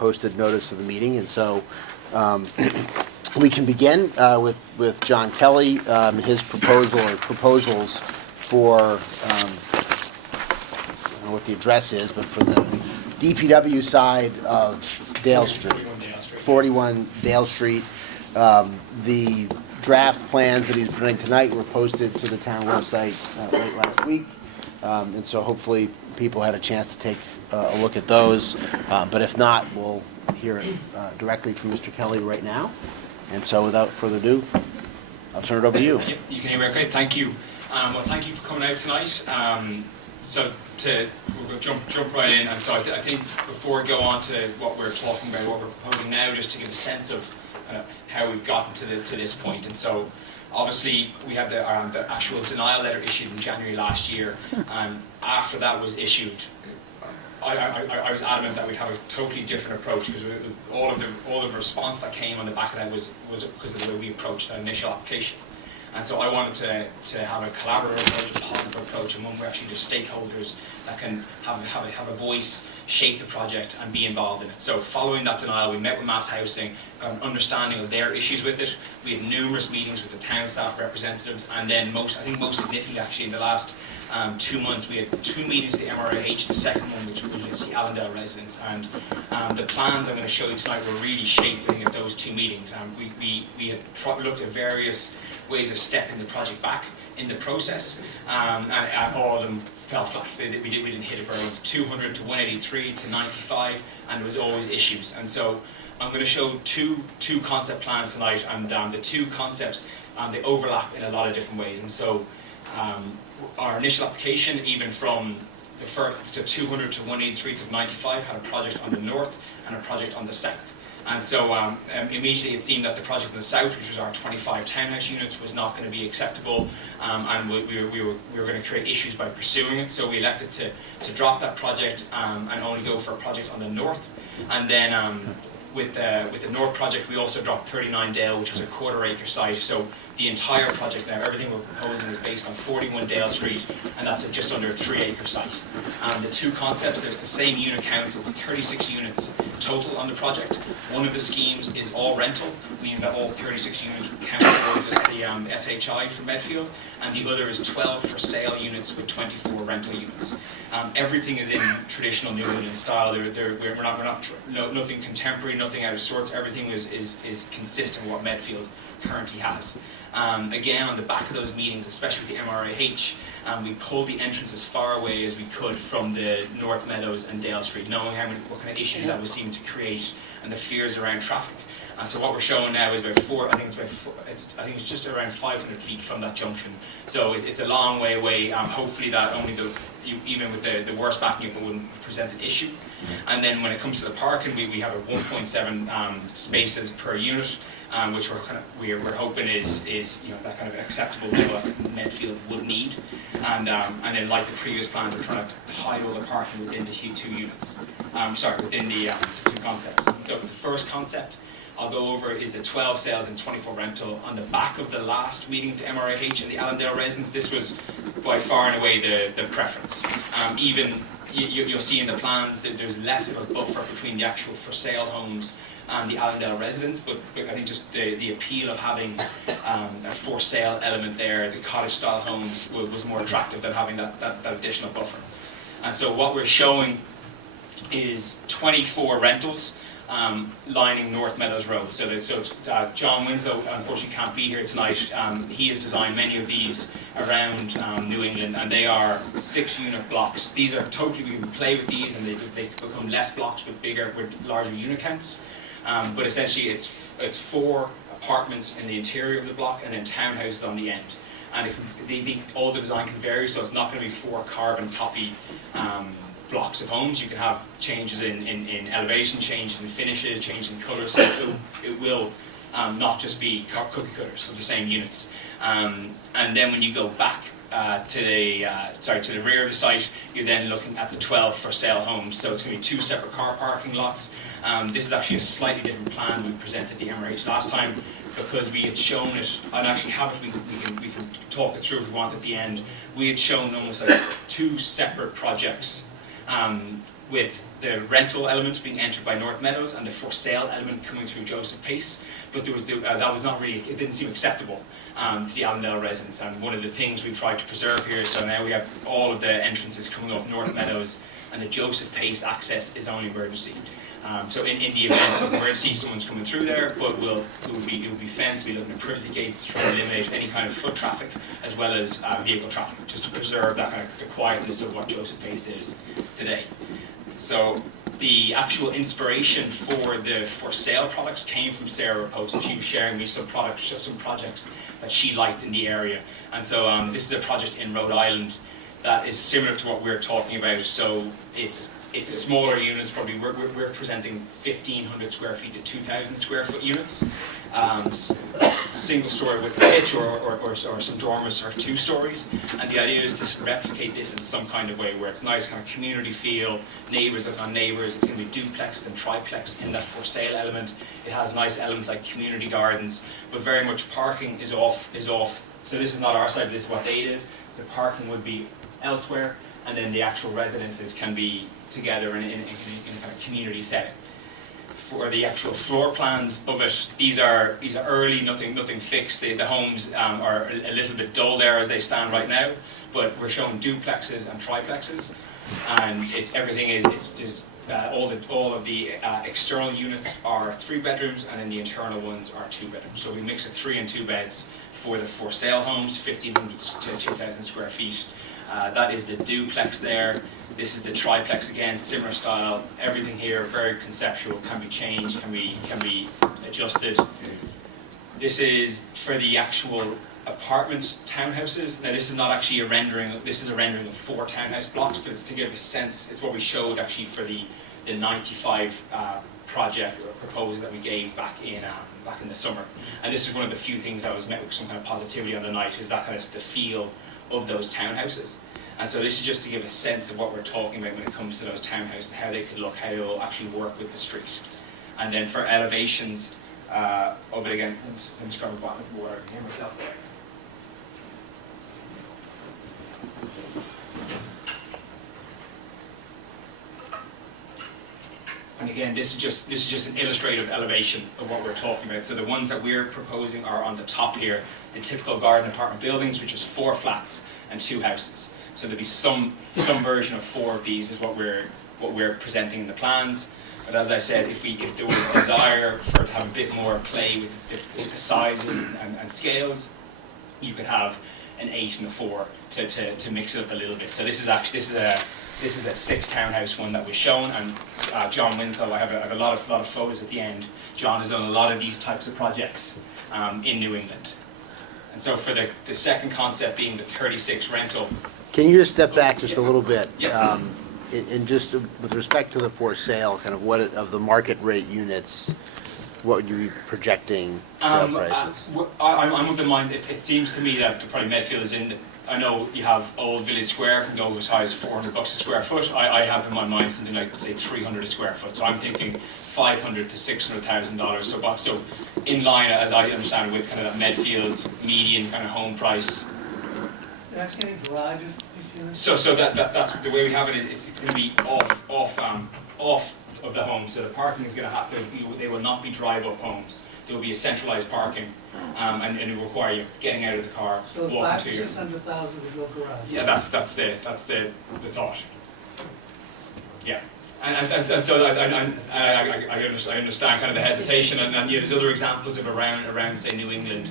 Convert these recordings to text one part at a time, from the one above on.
posted notice of the meeting, and so we can begin with John Kelly, his proposal or proposals for, I don't know what the address is, but for the DPW side of Dale Street, 41 Dale Street. The draft plans that he's presenting tonight were posted to the town website late last week, and so hopefully people had a chance to take a look at those, but if not, we'll hear it directly from Mr. Kelly right now. And so without further ado, I'll turn it over to you. Yep, you can hear me okay. Thank you. Well, thank you for coming out tonight. We'll jump right in. And so I think before we go on to what we're talking about, what we're proposing now, just to give a sense of how we've gotten to this point. And so obviously we have the actual denial letter issued in January last year. After that was issued, I was adamant that we'd have a totally different approach, because all of the response that came on the back of that was because of the way we approached that initial application. And so I wanted to have a collaborative approach, a positive approach, and one where actually there's stakeholders that can have a voice, shape the project, and be involved in it. So following that denial, we met with Mass Housing, got an understanding of their issues with it. We had numerous meetings with the town staff representatives, and then most significantly actually in the last 2 months, we had 2 meetings with the MRAH, the second one which was the Allendale residents, and the plans I'm going to show you tonight were really shaped at those 2 meetings. We had looked at various ways of stepping the project back in the process, and all of them fell flat. We didn't hit it very much. 200 to 183 to 95, and there was always issues. And so I'm going to show two concept plans tonight, and the 2 concepts they overlap in a lot of different ways. And so our initial application, even from the first to 200 to 183 to 95, had a project on the north and a project on the south. And so immediately it seemed that the project in the south, which was our 25 townhouse units, was not going to be acceptable, and we were going to create issues by pursuing it. So we elected to drop that project and only go for a project on the north. And then with the north project, we also dropped 39 Dale, which was a 1/4 acre site. So the entire project now, everything we're proposing is based on 41 Dale Street, and that's just under a 3 acre site. The 2 concepts, it's the same unit count, it's 36 units total on the project. One of the schemes is all rental, meaning that all 36 units would count towards the SHI for Medfield, and the other is 12 for sale units with 24 rental units. Everything is in traditional New England style. We're not nothing contemporary, nothing out of sorts. Everything is consistent with what Medfield currently has. Again, on the back of those meetings, especially with the MRAH, we pulled the entrance as far away as we could from the North Meadows and Dale Street, knowing what kind of issues that was seeming to create and the fears around traffic. So what we're showing now is I think it's just around 500 feet from that junction. So it's a long way away. Hopefully that only even with the worst backing up, it wouldn't present an issue. And then when it comes to the parking, we have a 1.7 spaces per unit, which we're hoping is that kind of acceptable level that Medfield would need. And then like the previous plans, we're trying to hide all the parking within the 2 units. Within the 2 concepts. And so the first concept I'll go over is the 12 sales and 24 rental. On the back of the last meeting to MRAH and the Allendale residents, this was by far and away the preference. Even you'll see in the plans that there's less of a buffer between the actual for sale homes and the Allendale residents, but I think just the appeal of having a for sale element there, the cottage style homes, was more attractive than having that additional buffer. And so what we're showing is 24 rentals lining North Meadows Road. So John Winslow unfortunately can't be here tonight. He has designed many of these around New England, and they are 6-unit blocks. These are totally, we can play with these, and they become less blocks with larger unit counts. But essentially it's 4 apartments in the interior of the block and then townhouses on the end. And all the design can vary, so it's not going to be 4 carbon copy blocks of homes. You can have changes in elevation, changes in finishes, changes in colours, so it will not just be cookie cutters of the same units. And then when you go back to the rear of the site, you're then looking at the 12 for sale homes. So it's going to be 2 separate car parking lots. This is actually a slightly different plan we presented the MRH last time, because we had shown it, and actually have it, we can talk it through if we want at the end. We had shown almost like 2 separate projects with the rental element being entered by North Meadows and the for sale element coming through Joseph Pace, but there was that was not really, it didn't seem acceptable to the Allendale residents. And one of the things we tried to preserve here, so now we have all of the entrances coming up North Meadows, and the Joseph Pace access is only emergency. So in the event of emergency, someone's coming through there, but it will be fenced. We'll be looking at privacy gates to try to eliminate any kind of foot traffic as well as vehicle traffic, just to preserve that kind of the quietness of what Joseph Pace is today. So the actual inspiration for the for sale products came from Sarah Post. She was sharing me some projects that she liked in the area, and so this is a project in Rhode Island that is similar to what we're talking about. So it's smaller units. Probably we're presenting 1,500 square feet to 2,000 square foot units, single story with a pitch or some dormers or 2 stories. And the idea is to replicate this in some kind of way where it's nice kind of community feel, neighbours look on neighbours. It's going to be duplex and triplex in that for sale element. It has nice elements like community gardens, but very much parking is off. So this is not our side, this is what they did. The parking would be elsewhere, and then the actual residences can be together in a kind of community setting. For the actual floor plans of it, these are early, nothing fixed. The homes are a little bit dull there as they stand right now, but we're showing duplexes and triplexes, and all of the external units are 3 bedrooms, and then the internal ones are 2 bedrooms. So we mix of 3 and 2 beds for the for sale homes, 1,500 to 2,000 square feet. That is the duplex there. This is the triplex again, similar style. Everything here very conceptual, can be changed, can be adjusted. This is for the actual apartment townhouses. Now this is not actually a rendering. This is a rendering of 4 townhouse blocks, but it's to give a sense. It's what we showed actually for the 95 project or proposal that we gave back in the summer. And this is one of the few things that was met with some kind of positivity on the night, is that kind of the feel of those townhouses. And so this is just to give a sense of what we're talking about when it comes to those townhouses, how they could look, how they will actually work with the street. And then for elevations of it again, let me grab a bottle of water, I can hear myself there. And again, this is just an illustrative elevation of what we're talking about. So the ones that we're proposing are on the top here, the typical garden apartment buildings, which is 4 flats and 2 houses. So there'll be some version of 4 of these is what we're presenting in the plans. But as I said, if there was a desire for to have a bit more play with the sizes and scales, you could have an 8 and a 4 to mix it up a little bit. So this is a 6 townhouse one that was shown, and John Winslow, I have a lot of photos at the end. John has done a lot of these types of projects in New England. And so for the second concept being the 36 rental. Can you just step back just a little bit? Yeah. And just with respect to the for sale, kind of what of the market rate units, what would you be projecting sale prices? I'm of the mind, it seems to me that probably Medfield is in. I know you have Old Village Square, can go as high as $400 a square foot. I have in my mind something like, say, $300 a square foot. So I'm thinking $500,000 to $600,000. So in line, as I understand, with kind of that Medfield median kind of home price. That's getting garages. So that's the way we have it. It's going to be off of the home. So the parking is going to have to. They will not be drive-up homes. There will be a centralized parking, and it will require you getting out of the car, So walking to your. 600,000 to go garage. Yeah, that's the thought. Yeah, and so I understand kind of the hesitation, and there's other examples of around say New England,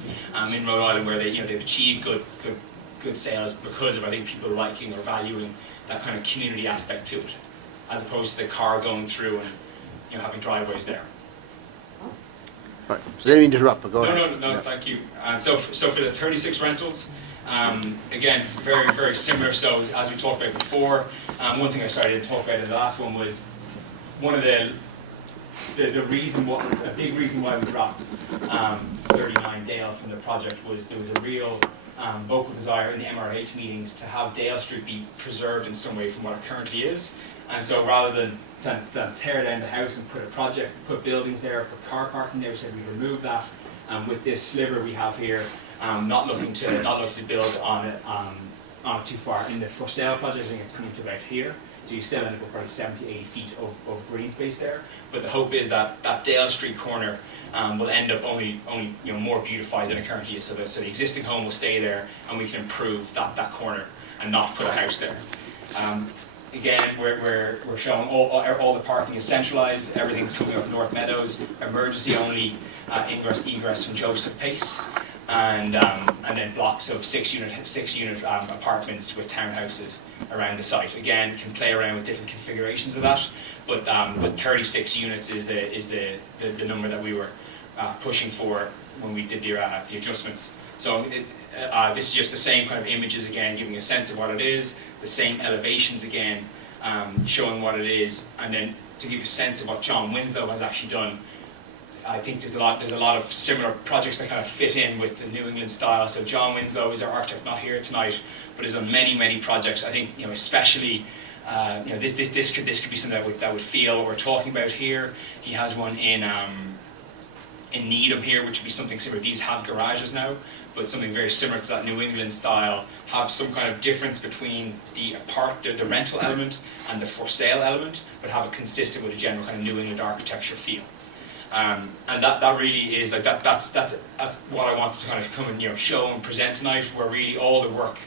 in Rhode Island, where they've achieved good sales because of, I think, people liking or valuing that kind of community aspect to it, as opposed to the car going through and having driveways there. Right. So I didn't mean to interrupt, but go ahead. No, thank you. And so for the 36 rentals, again, very, very similar. So as we talked about before, one thing I started to talk about in the last one was one of the reason, a big reason why we dropped 39 Dale from the project was there was a real vocal desire in the MRH meetings to have Dale Street be preserved in some way from what it currently is. And so rather than tear down the house and put buildings there, put car parking there, we said we'd remove that. With this sliver we have here, not looking to build on it too far. In the for sale project, I think it's coming to about here. So you still end up with probably 70 to 80 feet of green space there. But the hope is that that Dale Street corner will end up only more beautified than it currently is. So the existing home will stay there, and we can improve that corner and not put a house there. Again, we're showing all the parking is centralized. Everything's coming up North Meadows. Emergency only ingress egress from Joseph Pace, and then blocks of six unit apartments with townhouses around the site. Again, can play around with different configurations of that, but 36 units is the number that we were pushing for when we did the adjustments. So this is just the same kind of images again, giving a sense of what it is. The same elevations again, showing what it is, and then to give you a sense of what John Winslow has actually done. I think there's a lot of similar projects that kind of fit in with the New England style. So John Winslow is our architect, not here tonight, but has done many projects. I think especially this could be something that would feel what we're talking about here. He has one in Needham here, which would be something similar. These have garages now, but something very similar to that New England style. Have some kind of difference between the rental element and the for sale element, but have it consistent with a general kind of New England architecture feel. And that really is like that's what I wanted to kind of come and show and present tonight, where really all the work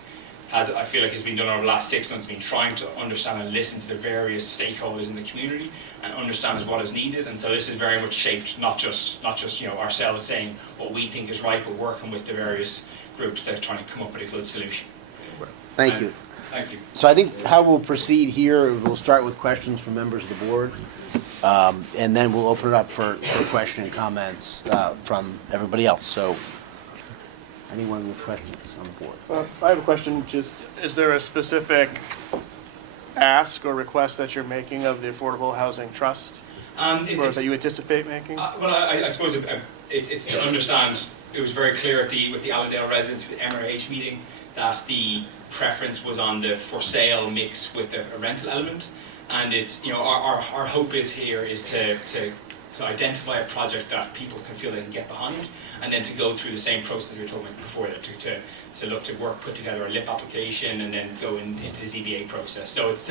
I feel like has been done over the last 6 months, been trying to understand and listen to the various stakeholders in the community and understand what is needed. And so this is very much shaped not just ourselves saying what we think is right, but working with the various groups that are trying to come up with a good solution. Thank you. Thank you. So I think how we'll proceed here, we'll start with questions from members of the board, and then we'll open it up for question and comments from everybody else. So anyone with questions on the board? I have a question. Just, is there a specific ask or request that you're making of the Affordable Housing Trust, or that you anticipate making? Well, I suppose it's to understand. It was very clear with the Allendale residents, with the MRH meeting, that the preference was on the for sale mix with a rental element, and it's our hope is to identify a project that people can feel they can get behind, and then to go through the same process we were talking about before, to look to put together a LIP application and then go into the ZBA process. So it's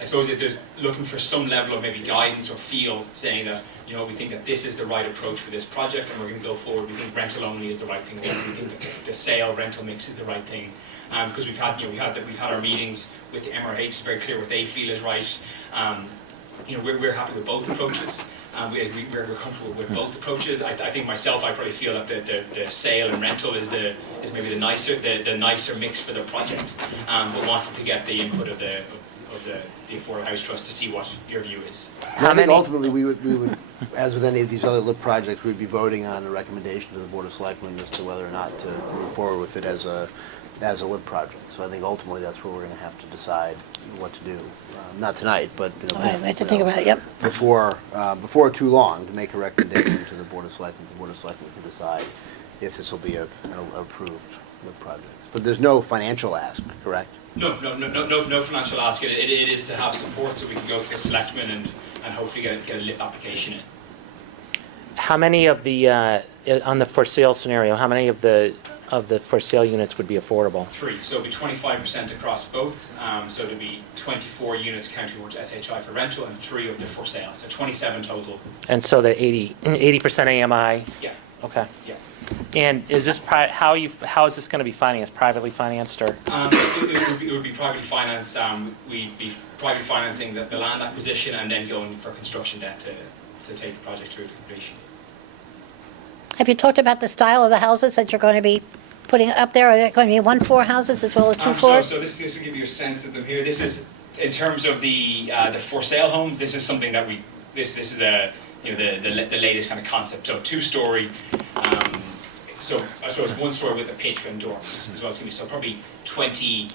I suppose if there's looking for some level of maybe guidance or feel, saying that we think that this is the right approach for this project and we're going to go forward. We think rental only is the right thing. We think that the sale rental mix is the right thing, because we've had our meetings with the MRH. It's very clear what they feel is right. We're happy with both approaches. We're comfortable with both approaches. I think myself, I probably feel that the sale and rental is maybe the nicer mix for the project, but wanted to get the input of the Affordable House Trust to see what your view is. I think ultimately we would, as with any of these other LIP projects, we'd be voting on a recommendation to the Board of Selectmen as to whether or not to move forward with it as a LIP project. So I think ultimately that's where we're going to have to decide what to do. Not tonight, but we have to think about it. Yep. before too long, to make a recommendation to the Board of Selectmen. The Board of Selectmen can decide if this will be an approved LIP project. But there's no financial ask, correct? No financial ask. It is to have support so we can go to the selectmen and hopefully get a LIP application in. How many of the on the for sale scenario? How many of the for sale units would be affordable? 3, so it'd be 25% across both. So there'd be 24 units counted towards SHI for rental and 3 of the for sale. So 27 total. And so the 80% AMI. Yeah. Okay. Yeah. And is this how is this going to be financed? Privately financed or? It would be privately financed. We'd be privately financing the land acquisition and then going for construction debt to take the project through to completion. Have you talked about the style of the houses that you're going to be putting up there? Are there going to be 1-4 houses as well as 2-4? So this is to give you a sense of them here. This is in terms of the for sale homes. This is something that this is the latest kind of concept. So 2-story. So I suppose 1-story with a pitch and dorms as well. It's going to be so probably 25,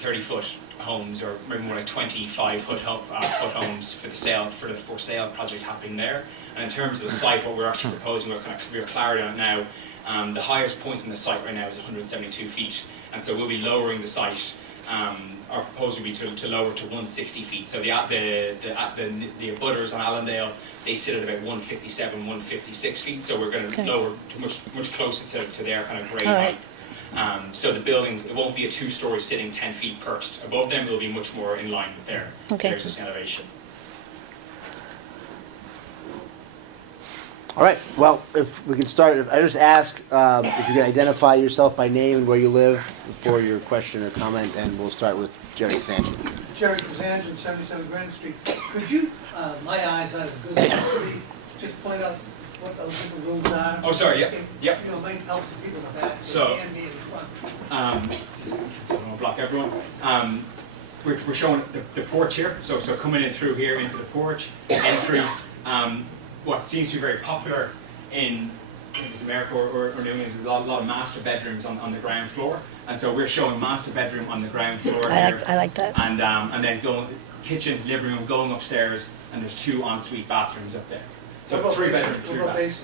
30-foot homes, or maybe more like 25-foot homes for the for sale project happening there. And in terms of the site, what we're actually proposing, we're clarity on it now. The highest point in the site right now is 172 feet, and so we'll be lowering the site. Our proposal would be to lower to 160 feet. So the abutters on Allendale, they sit at about 157, 156 feet. So we're going to lower to much closer to their kind of grade height. So the buildings, it won't be a two-story sitting 10 feet perched above them, it'll be much more in line with Okay. their existing elevation. All right, well, if we can start, if I just ask if you can identify yourself by name and where you live before your question or comment, and we'll start with Jerry Sanchez. Jerry Kazanjian, 77 Granite Street. Could you, my eyes aren't as good as they could be, just point out what those different rooms are? Oh, sorry, yep, yep. You know, it might help the people in the back, So- they can be in the front. I don't want to block everyone. We're showing the porch here, so coming in through here into the porch, entry. What seems to be very popular in America or New England is a lot of master bedrooms on the ground floor, and so we're showing master bedroom on the ground floor here. I like that. And then going kitchen, living room, going upstairs, and there's 2 ensuite bathrooms up there. So What about 3 basement? bedrooms, 3 What about bathrooms.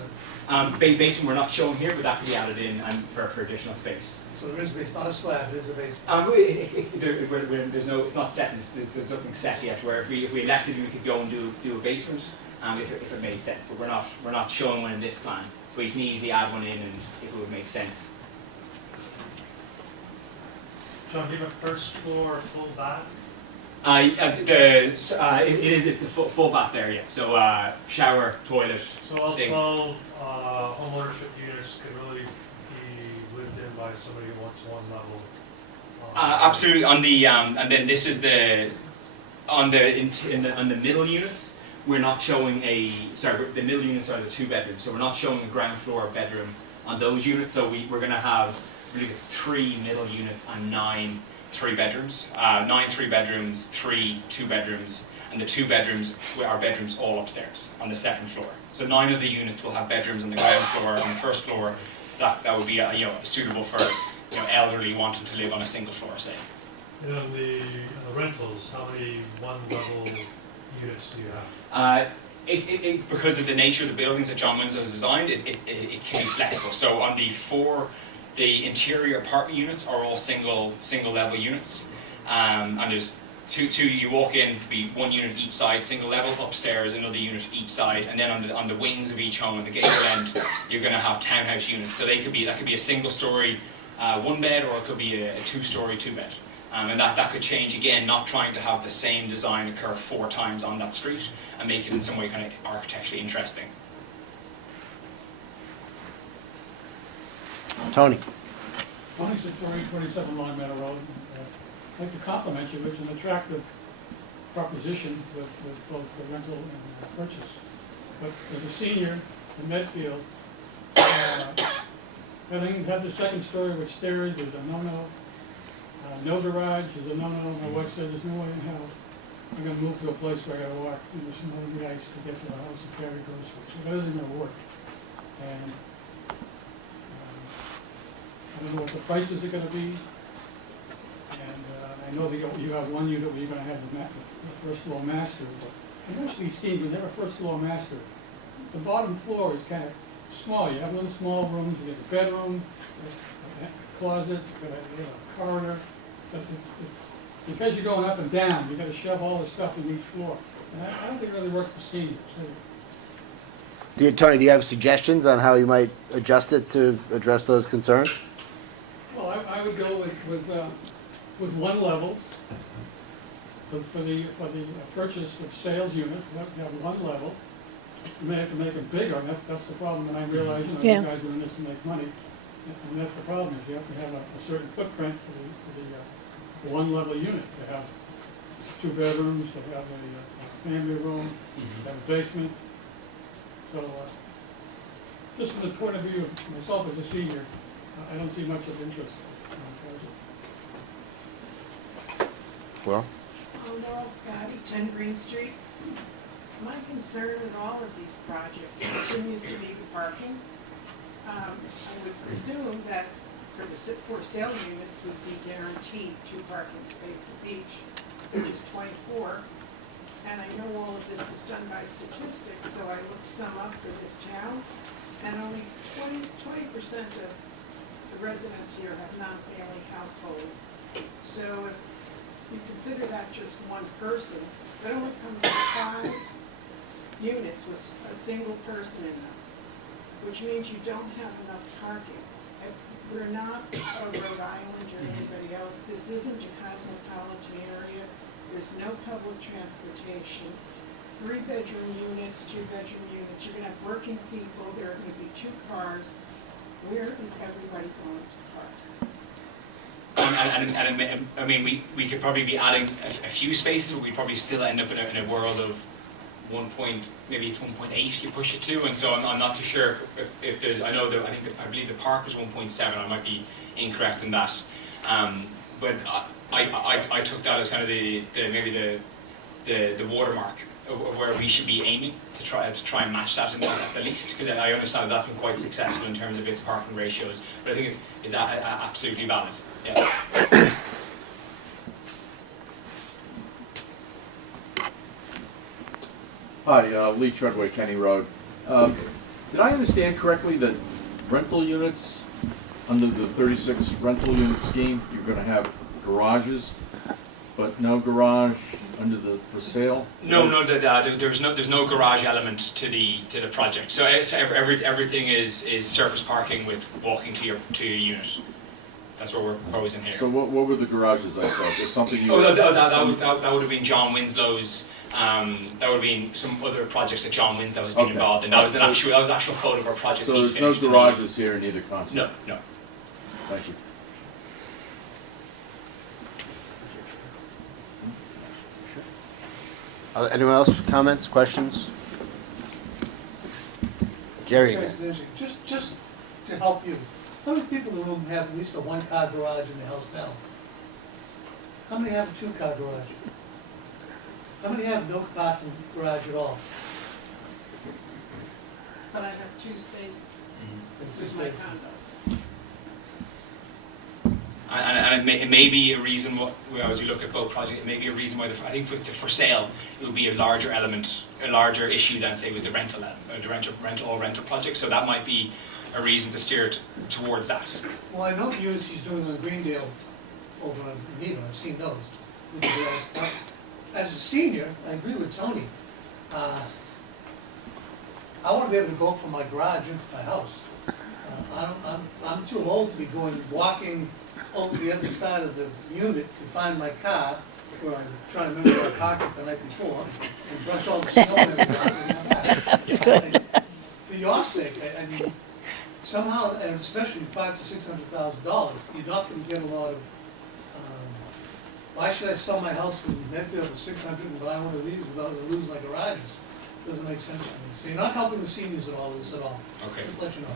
basement? Basement we're not showing here, but that can be added in and for additional space. So there is basement, not a slab, it is a basement. There's no, it's not set, there's nothing set yet, where if we elected, we could go and do a basement, if it made sense, but we're not showing one in this plan, but you can easily add one in and if it would make sense. John, do you have a first floor full bath? It's a full bath there, yeah, so shower, toilet, So all sink. 12 homeownership units can really be lived in by somebody who wants one level? Absolutely, on the, and then this is on the middle units, we're not showing the middle units are the 2 bedrooms, so we're not showing a ground floor bedroom on those units, so we're gonna have, I believe it's 3 middle units and 9 3 bedrooms. 9 3 bedrooms, 3 2 bedrooms, and the 2 bedrooms are bedrooms all upstairs on the 2nd floor. So 9 of the units will have bedrooms on the ground floor. On the 1st floor, that would be suitable for elderly wanting to live on a single floor, say. And on the rentals, how many one-level units do you have? Because of the nature of the buildings that John Winslow has designed, it can be flexible. So on the interior apartment units are all single level units, and there's two. You walk in, to be 1 unit each side, single level. Upstairs, another unit each side, and then on the wings of each home, on the gable end, you're going to have townhouse units. So that could be a single story 1 bed, or it could be a 2-story 2 bed. And that could change again, not trying to have the same design occur 4 times on that street and make it in some way kind of architecturally interesting. Tony? Tony Satori, 27 Long Meadow Road. I'd like to compliment you, it's an attractive proposition with both the rental and the purchase. But as a senior in Medfield, having had the 2nd story with stairs is a no-no. No garage is a no-no. My wife said there's no way in hell I'm gonna move to a place where I gotta walk through the snow and the ice to get to the house and carry groceries. So that isn't gonna work. And I don't know what the prices are gonna be. And I know that you have 1 unit where you're gonna have the 1st floor master, but conventionally speaking, when you have a 1st floor master, the bottom floor is kind of small. You have little small rooms, you have a bedroom, a closet, you have a corridor, but it's because you're going up and down, you gotta shove all the stuff in each floor. And I don't think it really works for seniors. Tony, do you have suggestions on how you might adjust it to address those concerns? Well, I would go with 1 level. For the purchase of sales units, you have 1 level. You may have to make it bigger, and that's the problem, and I realize, Yeah. you guys are doing this to make money. And that's the problem, is you have to have a certain footprint for the 1 level unit, to have 2 bedrooms, to have a family room, to have a basement. So, just from the point of view of myself as a senior, I don't see much of interest in the project. Well, I'm Laurel Scotty, 10 Green Street. My concern with all of these projects continues to be the parking. I would presume that for sale units would be guaranteed 2 parking spaces each, which is 24. And I know all of this is done by statistics, so I looked some up for this town, and only 20% of the residents here have non-family households. So if you consider that just 1 person, that only comes to 5 units with a single person in them, which means you don't have enough parking. we're not Rhode Island or anybody else. This isn't a cosmopolitan area. There's no public transportation. 3-bedroom units, 2-bedroom units. You're gonna have working people. There are gonna be 2 cars. Where is everybody going to park? I mean, we could probably be adding a few spaces, but we'd probably still end up in a world of maybe it's 1.8 you push it to, and so I'm not too sure if there's, I believe the park was 1.7, I might be incorrect in that. But I took that as kind of maybe the watermark of where we should be aiming to try and match that at the least, because I understand that's been quite successful in terms of its parking ratios, but I think it's absolutely valid. Yeah. Hi, Lee Treadway, Kenny Road. Did I understand correctly that rental units, under the 36 rental unit scheme, you're going to have garages, but no garage under the for sale? No, there's no garage element to the project. So everything is surface parking with walking to your unit. That's what we're proposing here. So what were the garages I saw? Just something you? That would have been John Winslow's. That would have been some other projects that John Winslow has been involved in. That was an actual photo of our project. So there's no garages here in either concept? No. Thank you. Anyone else, comments, questions? Jerry again. Just to help you, how many people in the room have at least a 1-car garage in the house now? How many have a 2-car garage? How many have no parking garage at all? But I have 2 spaces. Just My like- condo. And it may be a reason as you look at both projects, it may be a reason why I think for sale it would be a larger element, a larger issue than say with the rental project. So that might be a reason to steer it towards that. Well, I know the units he's doing on Greendale over on Needham, I've seen those. As a senior, I agree with Tony. I want to be able to go from my garage into my house. I'm too old to be walking over the other side of the unit to find my car, where I'm trying to remember where I parked it the night before, and brush all the snow and everything. That's good. For your sake, I mean, somehow, and especially $500,000 to $600,000, you're not going to get a lot of. Why should I sell my house in Medfield for $600 and buy one of these without losing my garages? Doesn't make sense to me. So you're not helping the seniors at all this at all. Okay. Just let you know.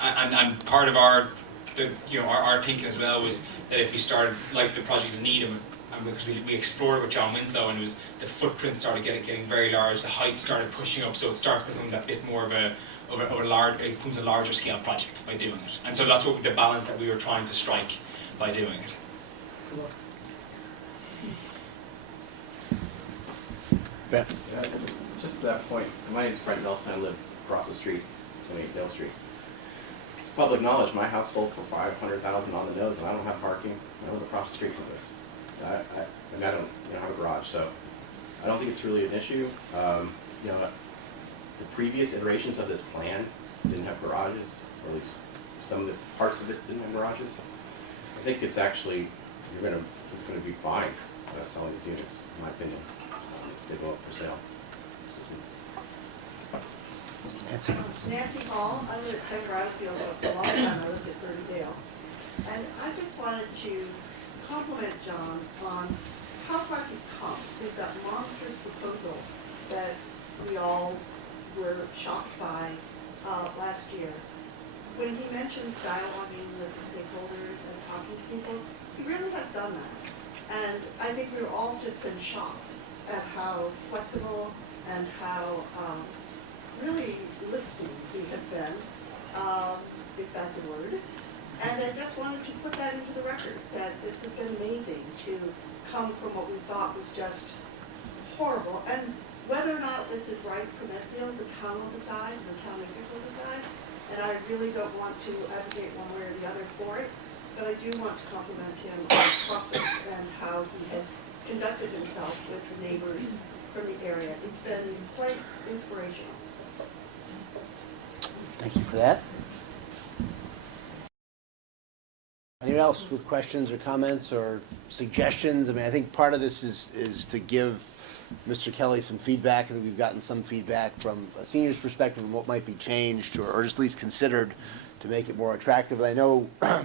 And part of our thinking as well was that if we started like the project in Needham, and because we explored it with John Winslow, and it was the footprint started getting very large, the height started pushing up, so it starts becoming that bit more of a large, it becomes a larger scale project by doing it. And so that's what the balance that we were trying to strike by doing it. Good luck. Ben? Yeah, just to that point, my name is Brent Nelson. I live across the street, 28 Dale Street. It's public knowledge. My house sold for $500,000 on the nose, and I don't have parking. I live across the street from this. I don't have a garage, so I don't think it's really an issue. The previous iterations of this plan didn't have garages, or at least some of the parts of it didn't have garages. I think it's actually it's going to be fine selling these units, in my opinion. They go up for sale. Nancy Hall, I live at 10 Bradfield, but for a long time I lived at 30 Dale. And I just wanted to compliment John on how far he's come since that monstrous proposal that we all were shocked by last year. When he mentions dialoguing with the stakeholders and talking to people, he really has done that. And I think we've all just been shocked at how flexible and how really listening he has been, if that's a word. And I just wanted to put that into the record, that this has been amazing to come from what we thought was just horrible. And whether or not this is right for Medfield, the town will decide, and the town makers will decide. And I really don't want to advocate one way or the other for it, but I do want to compliment him on the process and how he has conducted himself with the neighbors from the area. It's been quite inspirational. Thank you for that. else with questions or comments or suggestions? I mean, I think part of this is to give Mr. Kelly some feedback, and we've gotten some feedback from a senior's perspective on what might be changed or just at least considered to make it more attractive. I know, I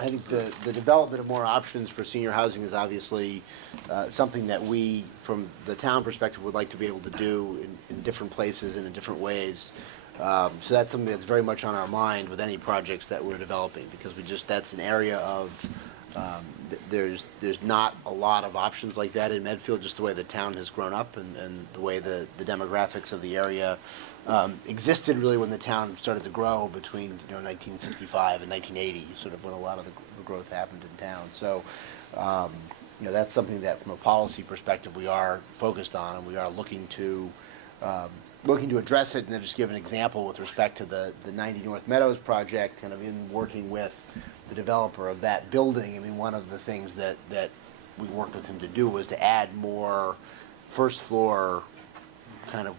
think the development of more options for senior housing is obviously something that we, from the town perspective, would like to be able to do in different places and in different ways. So that's something that's very much on our mind with any projects that we're developing, because that's an area of, there's not a lot of options like that in Medfield, just the way the town has grown up and the way the demographics of the area existed really when the town started to grow between 1965 and 1980, sort of when a lot of the growth happened in town. So that's something that from a policy perspective we are focused on, and we are looking to address it. And I'll just give an example with respect to the 90 North Meadows project, kind of in working with the developer of that building. I mean, one of the things that we worked with him to do was to add more first floor kind of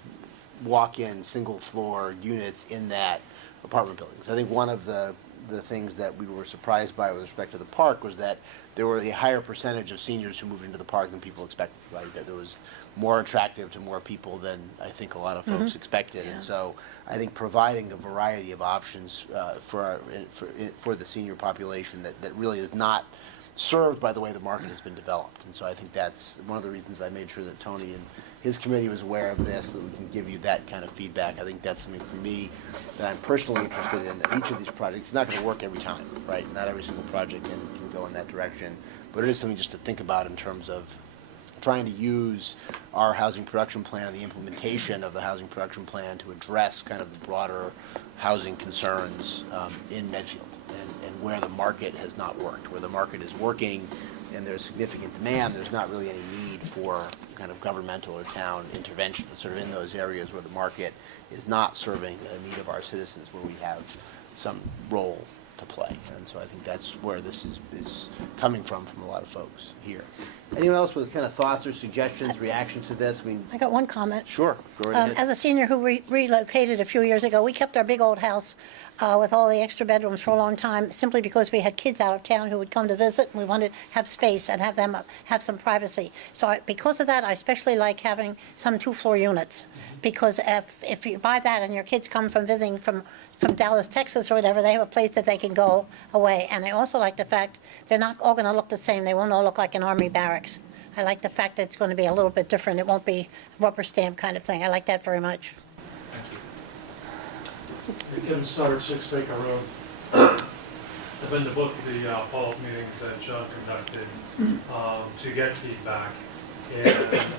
walk-in, single floor units in that apartment building. So I think one of the things that we were surprised by with respect to the park was that there were a higher percentage of seniors who moved into the park than people expected, right? That there was more attractive to more people than I think a lot of folks expected. And so I think providing a variety of options for the senior population that really is not served by the way the market has been developed. And so I think that's one of the reasons I made sure that Tony and his committee was aware of this, so that we can give you that kind of feedback. I think that's something for me that I'm personally interested in. Each of these projects, it's not going to work every time, right? Not every single project can go in that direction, but it is something just to think about in terms of trying to use our housing production plan and the implementation of the housing production plan to address kind of the broader housing concerns in Medfield and where the market has not worked. Where the market is working and there's significant demand, there's not really any need for kind of governmental or town intervention. It's sort of in those areas where the market is not serving a need of our citizens, where we have some role to play. And so I think that's where this is coming from a lot of folks here. Anyone else with kind of thoughts or suggestions, reactions to this? I mean, I got one comment. sure, go right ahead. As a senior who relocated a few years ago, we kept our big old house with all the extra bedrooms for a long time, simply because we had kids out of town who would come to visit, and we wanted to have space and have them have some privacy. So because of that, I especially like having some two-floor units, because if you buy that and your kids come from visiting from Dallas, Texas or whatever, they have a place that they can go away. And I also like the fact they're not all going to look the same. They won't all look like an army barracks. I like the fact that it's going to be a little bit different. It won't be rubber stamp kind of thing. I like that very much. Thank you. Tim Stoddard, 6 Baker Road. I've been to both of the follow-up meetings that John conducted to get feedback. And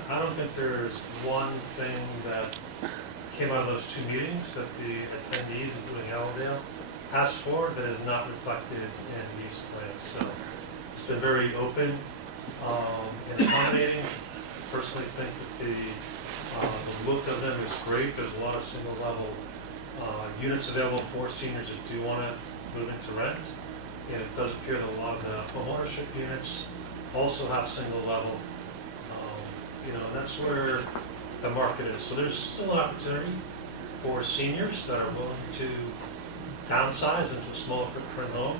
I don't think there's one thing that came out of those 2 meetings that the attendees, including Allendale, asked for that is not reflected in these plans. So it's been very open and accommodating. Personally think that the look of them is great. There's a lot of single level units available for seniors that do want to move into rent. And it does appear that a lot of the homeownership units also have single level. And that's where the market is. So there's still an opportunity for seniors that are willing to downsize into a smaller footprint home.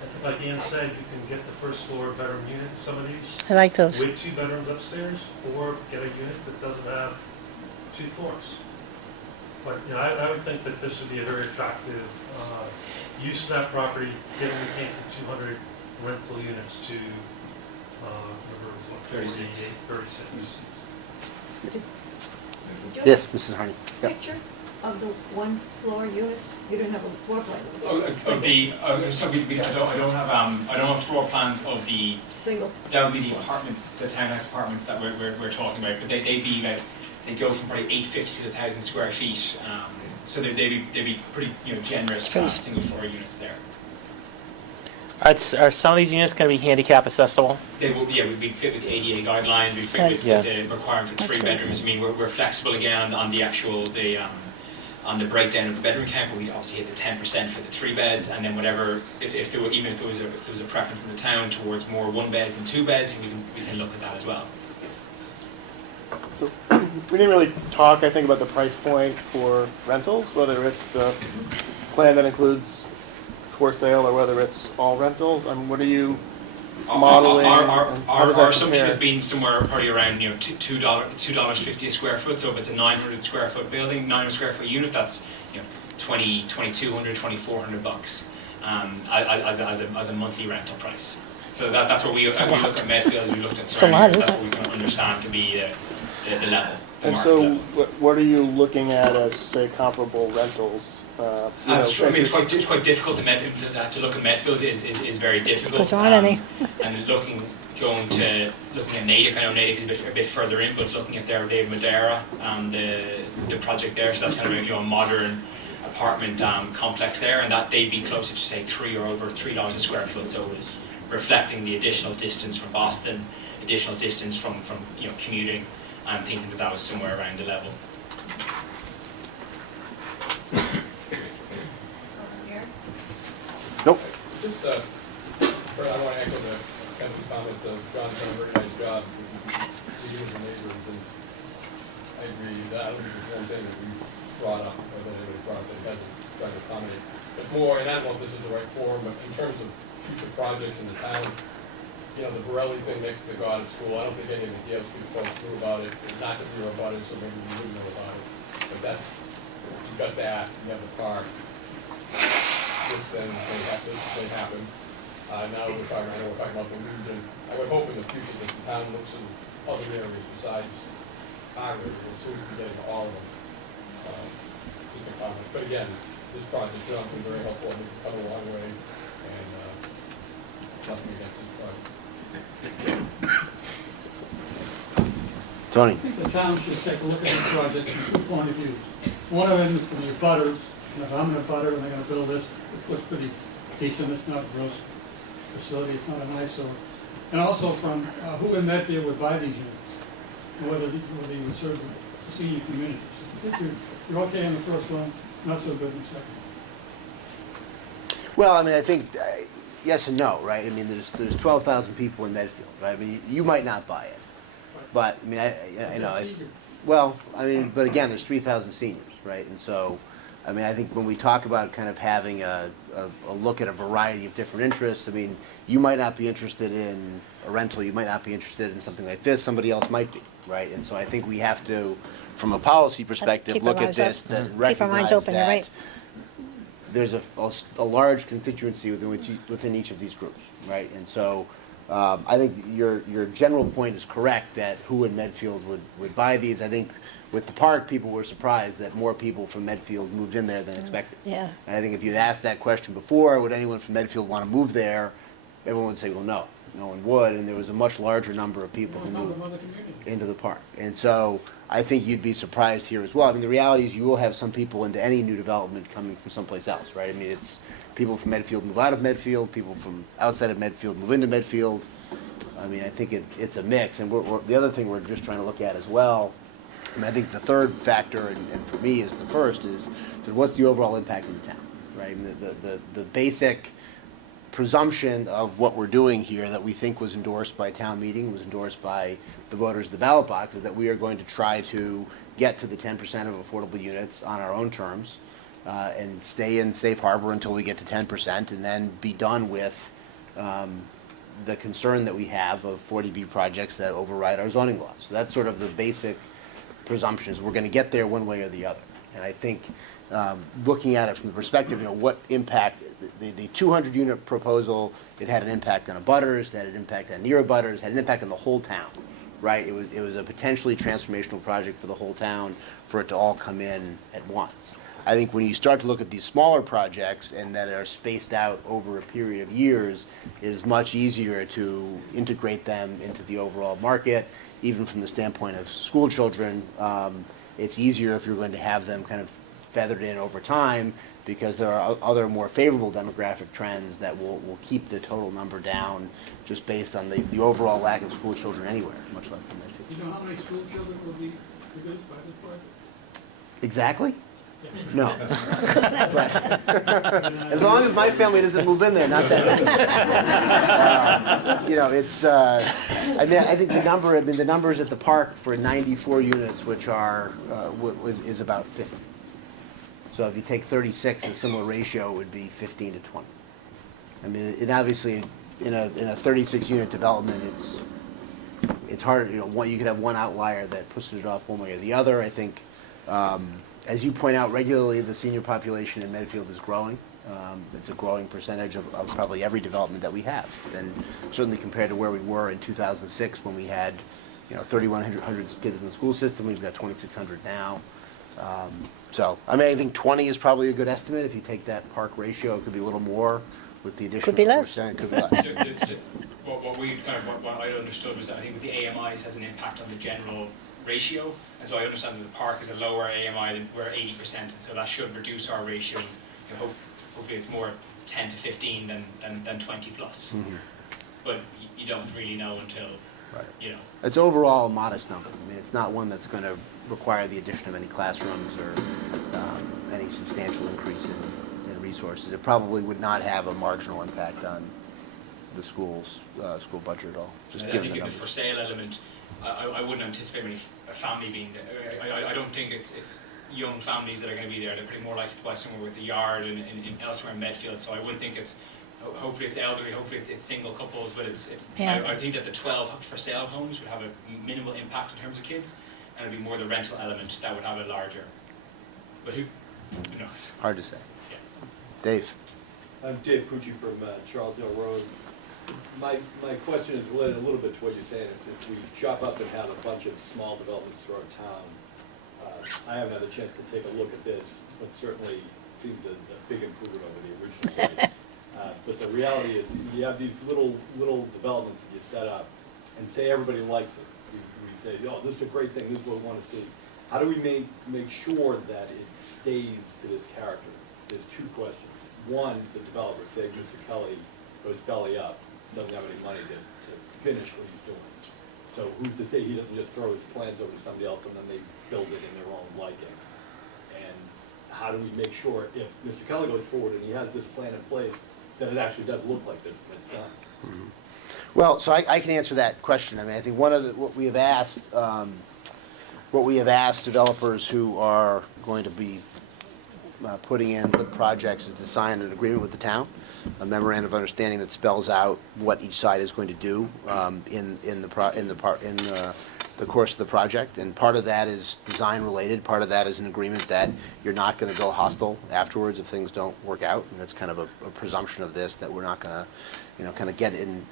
I think, like Ian said, you can get the first floor bedroom unit in some of these. I like those. With 2 bedrooms upstairs, or get a unit that doesn't have 2 floors. But I would think that this would be a very attractive use of that property, given we came from 200 rental units to 36. 36. Yes, Mrs. Harney. Yep. Picture of the one-floor unit, you didn't have a floor plan. I don't have floor plans of the. Single. That would be the apartments, the townhouse apartments that we're talking about. But they'd be like, they go from probably 850 to 1,000 square feet. So they'd be pretty generous single floor units there. Are some of these units going to be handicap accessible? They will, we'd fit with the ADA guideline, we'd fit with the requirement for 3 bedrooms. I mean, we're flexible again on the actual, on the breakdown of the bedroom count, but we obviously hit the 10% for the 3 beds, and then whatever, if there was a preference in the town towards more 1 beds than 2 beds, we can look at that as well. So we didn't really talk, I think, about the price point for rentals, whether it's the plan that includes for sale or whether it's all rentals? I mean, what are you modeling? and how does that Our assumption compare? has been somewhere probably around, $2.50 a square foot. So if it's a 900 square foot building, 900 square foot unit, that's, $2,200, $2,400 as a monthly rental price. So that's what we look at Medfield, we looked at It's a lot, surrounding, isn't that's it? what we can understand to be the level, the And market so level. what are you looking at as, say, comparable rentals? It's quite difficult to look at Medfield is very difficult. Because there aren't any. And looking at Natick, I know Natick is a bit further in, but looking at their Dave Madeira and the project there, so that's kind of a modern apartment complex there, and that they'd be closer to say $3 or over $3 a square foot. So it was reflecting the additional distance from Boston, additional distance from commuting, and thinking that was somewhere around the level. Nope. Just, I want to echo the Kevin's comments of John's done a very nice job with the neighbors, and I agree that I don't think there's one thing that we brought up, or that anybody brought up that hasn't tried to accommodate. But more, and I don't know if this is the right forum, but in terms of future projects in the town, the Borelli thing next to the God at School, I don't think any of the Yale Street folks knew about it. Not that we were about it, so maybe we wouldn't know about it. But that's, you got that, you have the park. This thing may happen. Now we're talking about the region. I would hope in the future that the town looks in other areas besides our area, and soon to be getting to all of them. Just a comment. But again, this project, John's been very helpful, I think it's come a long way, and nothing against this project. Tony? I think the town should take a look at this project from two point of view. One of them is from the abutters, and if I'm an abutter and they're gonna build this, it looks pretty decent, it's not a gross facility, it's not an eyesore. And also from who in Medfield would buy these units, and whether they would serve the senior community. So I think you're okay on the first one, not so good in the second. Well, I mean, I think yes and no, right? I mean, there's 12,000 people in Medfield, right? I mean, you might not buy it, but I mean, but again, there's 3,000 seniors, right? And so, I mean, I think when we talk about kind of having a look at a variety of different interests, I mean, you might not be interested in a rental, you might not be interested in something like this, somebody else might be, right? And so I think we have to, from a policy perspective, Keep our look at minds this, up. then Keep our minds recognize open, you're that right. there's a large constituency within each of these groups, right? And so I think your general point is correct that who in Medfield would buy these. I think with the park, people were surprised that more people from Medfield moved in there than expected. Yeah. And I think if you'd asked that question before, would anyone from Medfield want to move there? Everyone would say, well, no one would. And there was a much larger number of people who moved into the park. And so I think you'd be surprised here as well. I mean, the reality is you will have some people into any new development coming from someplace else, right? I mean, it's people from Medfield move out of Medfield, people from outside of Medfield move into Medfield. I mean, I think it's a mix. And the other thing we're just trying to look at as well, and I think the third factor, and for me is the first, is what's the overall impact in the town, right? I mean, the basic presumption of what we're doing here that we think was endorsed by town meeting, was endorsed by the voters of the ballot box, is that we are going to try to get to the 10% of affordable units on our own terms and stay in safe harbor until we get to 10% and then be done with the concern that we have of 40B projects that override our zoning laws. So that's sort of the basic presumption, is we're going to get there one way or the other. And I think looking at it from the perspective, what impact, the 200-unit proposal, it had an impact on abutters, it had an impact on near abutters, had an impact on the whole town, right? It was a potentially transformational project for the whole town for it to all come in at once. I think when you start to look at these smaller projects and that are spaced out over a period of years, it is much easier to integrate them into the overall market, even from the standpoint of school children. It's easier if you're going to have them kind of feathered in over time, because there are other more favorable demographic trends that will keep the total number down just based on the overall lack of school children anywhere, much less than Medfield. Do you know how many school children will be produced by this project? Exactly? No. But as long as my family doesn't move in there, not that many. It's, I mean, I think the numbers at the park for 94 units, which are, is about 50. So if you take 36, a similar ratio would be 15 to 20. I mean, and obviously, in a 36-unit development, it's hard, you know, you could have one outlier that pushes it off one way or the other. I think, as you point out regularly, the senior population in Medfield is growing. It's a growing percentage of probably every development that we have, and certainly compared to where we were in 2006 when we had, you know, 3,100 kids in the school system. We've got 2,600 now. So, I mean, I think 20 is probably a good estimate. If you take that park ratio, it could be a little more with the additional Could be less. percent. Could be less. What I understood was that I think with the AMIs has an impact on the general ratio, and so I understand that the park is a lower AMI than we're 80%, and so that should reduce our ratio. You know, hopefully it's more 10 to 15 than 20 plus. Mhm. But you don't really know until, Right. you know. It's overall a modest number. I mean, it's not one that's going to require the addition of any classrooms or any substantial increase in resources. It probably would not have a marginal impact on the school budget at all, just I given think the in the for numbers. sale element, I wouldn't anticipate a family being there. I don't think it's young families that are going to be there. They're pretty more likely to buy somewhere with a yard and elsewhere in Medfield. So I would think hopefully it's elderly, hopefully it's single couples, but Yeah. I think that the 12 for sale homes would have a minimal impact in terms of kids, and it'd be more the rental element that would have a larger. But who knows? Hard to say. Yeah. Dave? I'm Dave Pucci from Charlesdale Road. My question is related a little bit to what you're saying. If we chop up and have a bunch of small developments throughout town, I haven't had a chance to take a look at this, but certainly seems a big improvement over the original site. But the reality is, you have these little developments that you set up, and say everybody likes it. We say, oh, this is a great thing, this is what we want to see. How do we make sure that it stays to this character? There's two questions. One, the developer, say Mr. Kelly goes belly up, doesn't have any money to finish what he's doing. So who's to say he doesn't just throw his plans over to somebody else and then they build it in their own liking? And how do we make sure if Mr. Kelly goes forward and he has this plan in place, that it actually does look like this when it's done? Mm-hmm. Well, so I can answer that question. I mean, I think what we have asked developers who are going to be putting in the projects is to sign an agreement with the town, a memorandum of understanding that spells out what each side is going to do in the course of the project. And part of that is design related. Part of that is an agreement that you're not going to go hostile afterwards if things don't work out. And that's kind of a presumption of this, that we're not going to, you know, kind of get in,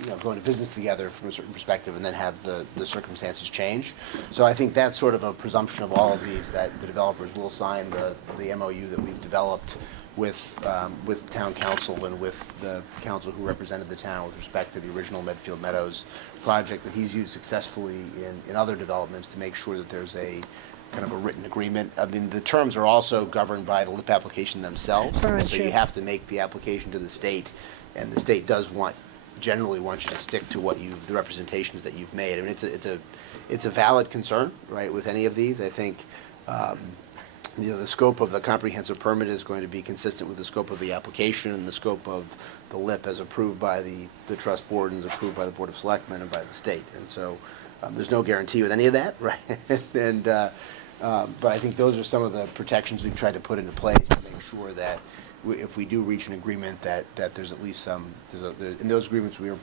you know, go into business together from a certain perspective and then have the circumstances change. So I think that's sort of a presumption of all of these, that the developers will sign the MOU that we've developed with town council and with the council who represented the town with respect to the original Medfield Meadows project that he's used successfully in other developments to make sure that there's a kind of a written agreement. I mean, the terms are also governed by the LIP application themselves. So you have to make the application to the state, and the state does generally want you to stick to the representations that you've made. I mean, it's a valid concern, right, with any of these. I think, you know, the scope of the comprehensive permit is going to be consistent with the scope of the application and the scope of the LIP as approved by the trust board and as approved by the Board of Selectmen and by the state. And so there's no guarantee with any of that, right? And but I think those are some of the protections we've tried to put into place to make sure that if we do reach an agreement, that there's at least some, in those agreements we're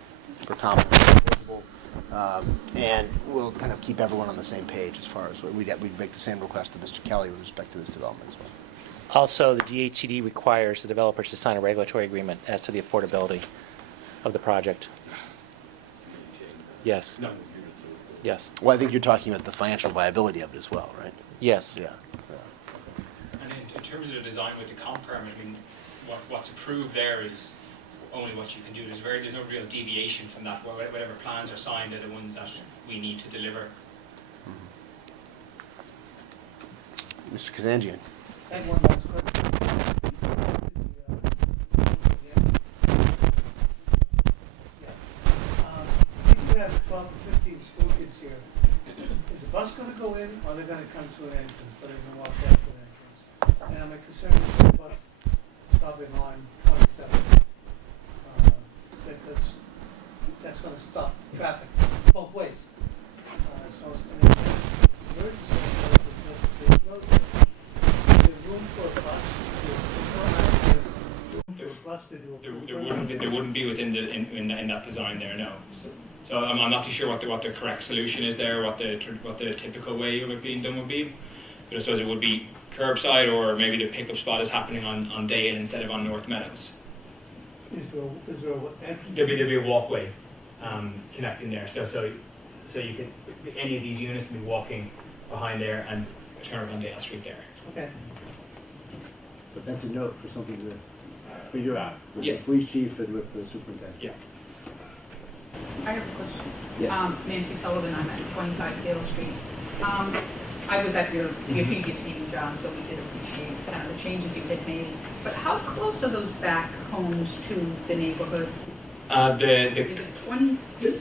confident it's enforceable, and we'll kind of keep everyone on the same page as far as, we'd make the same request to Mr. Kelly with respect to this development as well. Also, the DHCD requires the developers to sign a regulatory agreement as to the affordability of the project. Yes. Number of units. Yes. Well, I think you're talking about the financial viability of it as well, right? Yes. Yeah. And in terms of the design with the comp permit, I mean, what's approved there is only what you can do. There's no real deviation from that. Whatever plans are signed are the ones that we need to deliver. Mr. Kazanjian. I have one last question. I think we have 12 to 15 school kids here. Is the bus going to go in, or are they going to come to an entrance, or are they going to walk back to an entrance? And I'm concerned with the bus stopping on 27. Because that's going to stop traffic both ways. So it's going to be emergency. There's room for a bus, room for a trust to do There it. wouldn't be within in that design there, no. So I'm not too sure what the correct solution is there, what the typical way of it being done would be. But I suppose it would be curbside, or maybe the pickup spot is happening on Dale instead of on North Meadows. Is there an entrance? There'd be a walkway connecting there, so you could, any of these units can be walking behind there and turn on Dale Street there. Okay. But that's a note for something to figure out with Yeah. the police chief and with the superintendent. Yeah. I have a question. Yes. Nancy Sullivan, I'm at 25 Dale Street. I was at your previous meeting, John, so we did appreciate kind of the changes you had made. But how close are those back homes to the neighborhood? Is it 20? The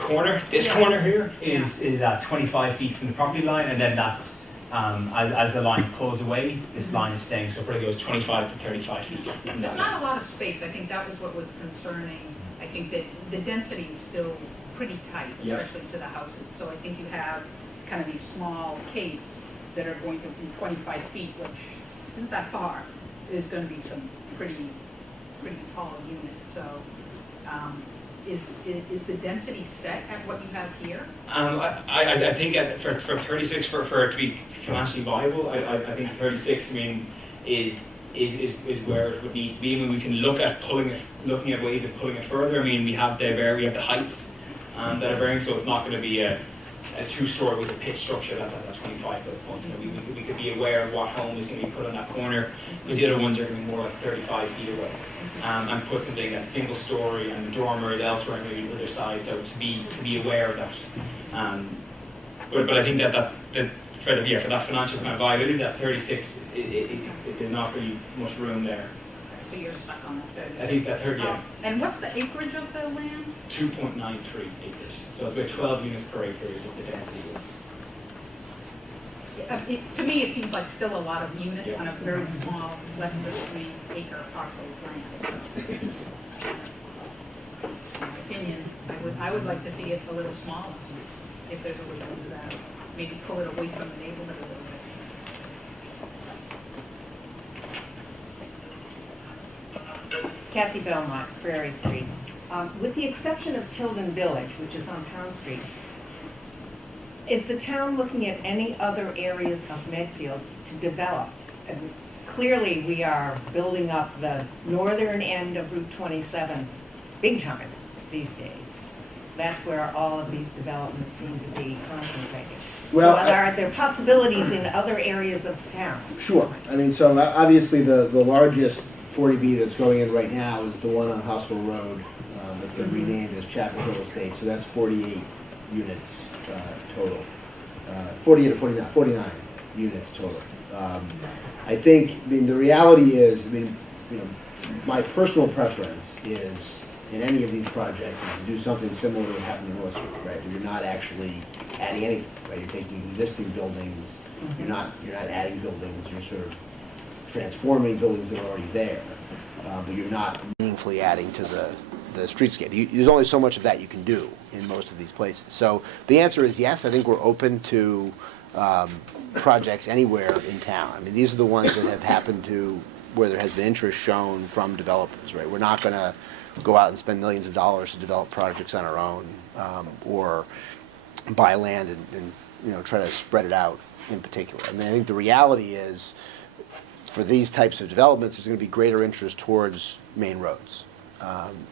corner, this Yeah. corner here is 25 feet from the property line, and then that's, as the line pulls away, this line is staying, so it probably goes 25 to 35 feet. There's not a lot of space. I think that was what was concerning. I think that the density is still pretty tight, Yeah. especially to the houses. So I think you have kind of these small capes that are going to be 25 feet, which isn't that far. There's going to be some pretty tall units. So is the density set at what you have here? I think for 36, for it to be financially viable, I think 36, I mean, is where it would need to be. I mean, we can look at looking at ways of pulling it further. I mean, we have the heights that are varying, so it's not going to be a two-story with a pitch structure that's at that 25-foot point. You know, we could be aware of what home is going to be put on that corner, because the other ones are going to be more like 35 feet away. And put something that's single-story and the dormer is elsewhere, maybe the other side. So to be aware of that. But I think that for that financial kind of viability, that 36, there's not really much room there. So you're stuck on that 36. I think that 30, yeah. And what's the acreage of the land? 2.93 acres. So it's about 12 units per acre is what the density is. To me, it seems like still a lot of units Yeah. on a very small, less than 3-acre parcel of land. So, in my opinion, I would like to see it a little smaller, if there's a way to do that. Maybe pull it away from the neighborhood a little bit. Kathy Belmont, Prairie Street. With the exception of Tilden Village, which is on Pound Street, is the town looking at any other areas of Medfield to develop? And clearly, we are building up the northern end of Route 27 big time these days. That's where all of these developments seem to be concentrated. Well, So are there possibilities in other areas of the town? Sure. I mean, so obviously the largest 40B that's going in right now is the one on Hospital Road that's been renamed as Chapel Hill Estate. So that's 48 units total. 48 or 49 units total. I mean, the reality is, I mean, you know, my personal preference is in any of these projects is to do something similar to what happened in North Street, right? You're not actually adding anything, right? You're taking existing buildings, you're not adding buildings, you're sort of transforming buildings that are already there, but you're not meaningfully adding to the streetscape. There's only so much of that you can do in most of these places. So the answer is yes. I think we're open to projects anywhere in town. I mean, these are the ones that have happened to where there has been interest shown from developers, right? We're not going to go out and spend millions of dollars to develop projects on our own, or buy land and you know, try to spread it out in particular. I mean, I think the reality is, for these types of developments, there's going to be greater interest towards main roads.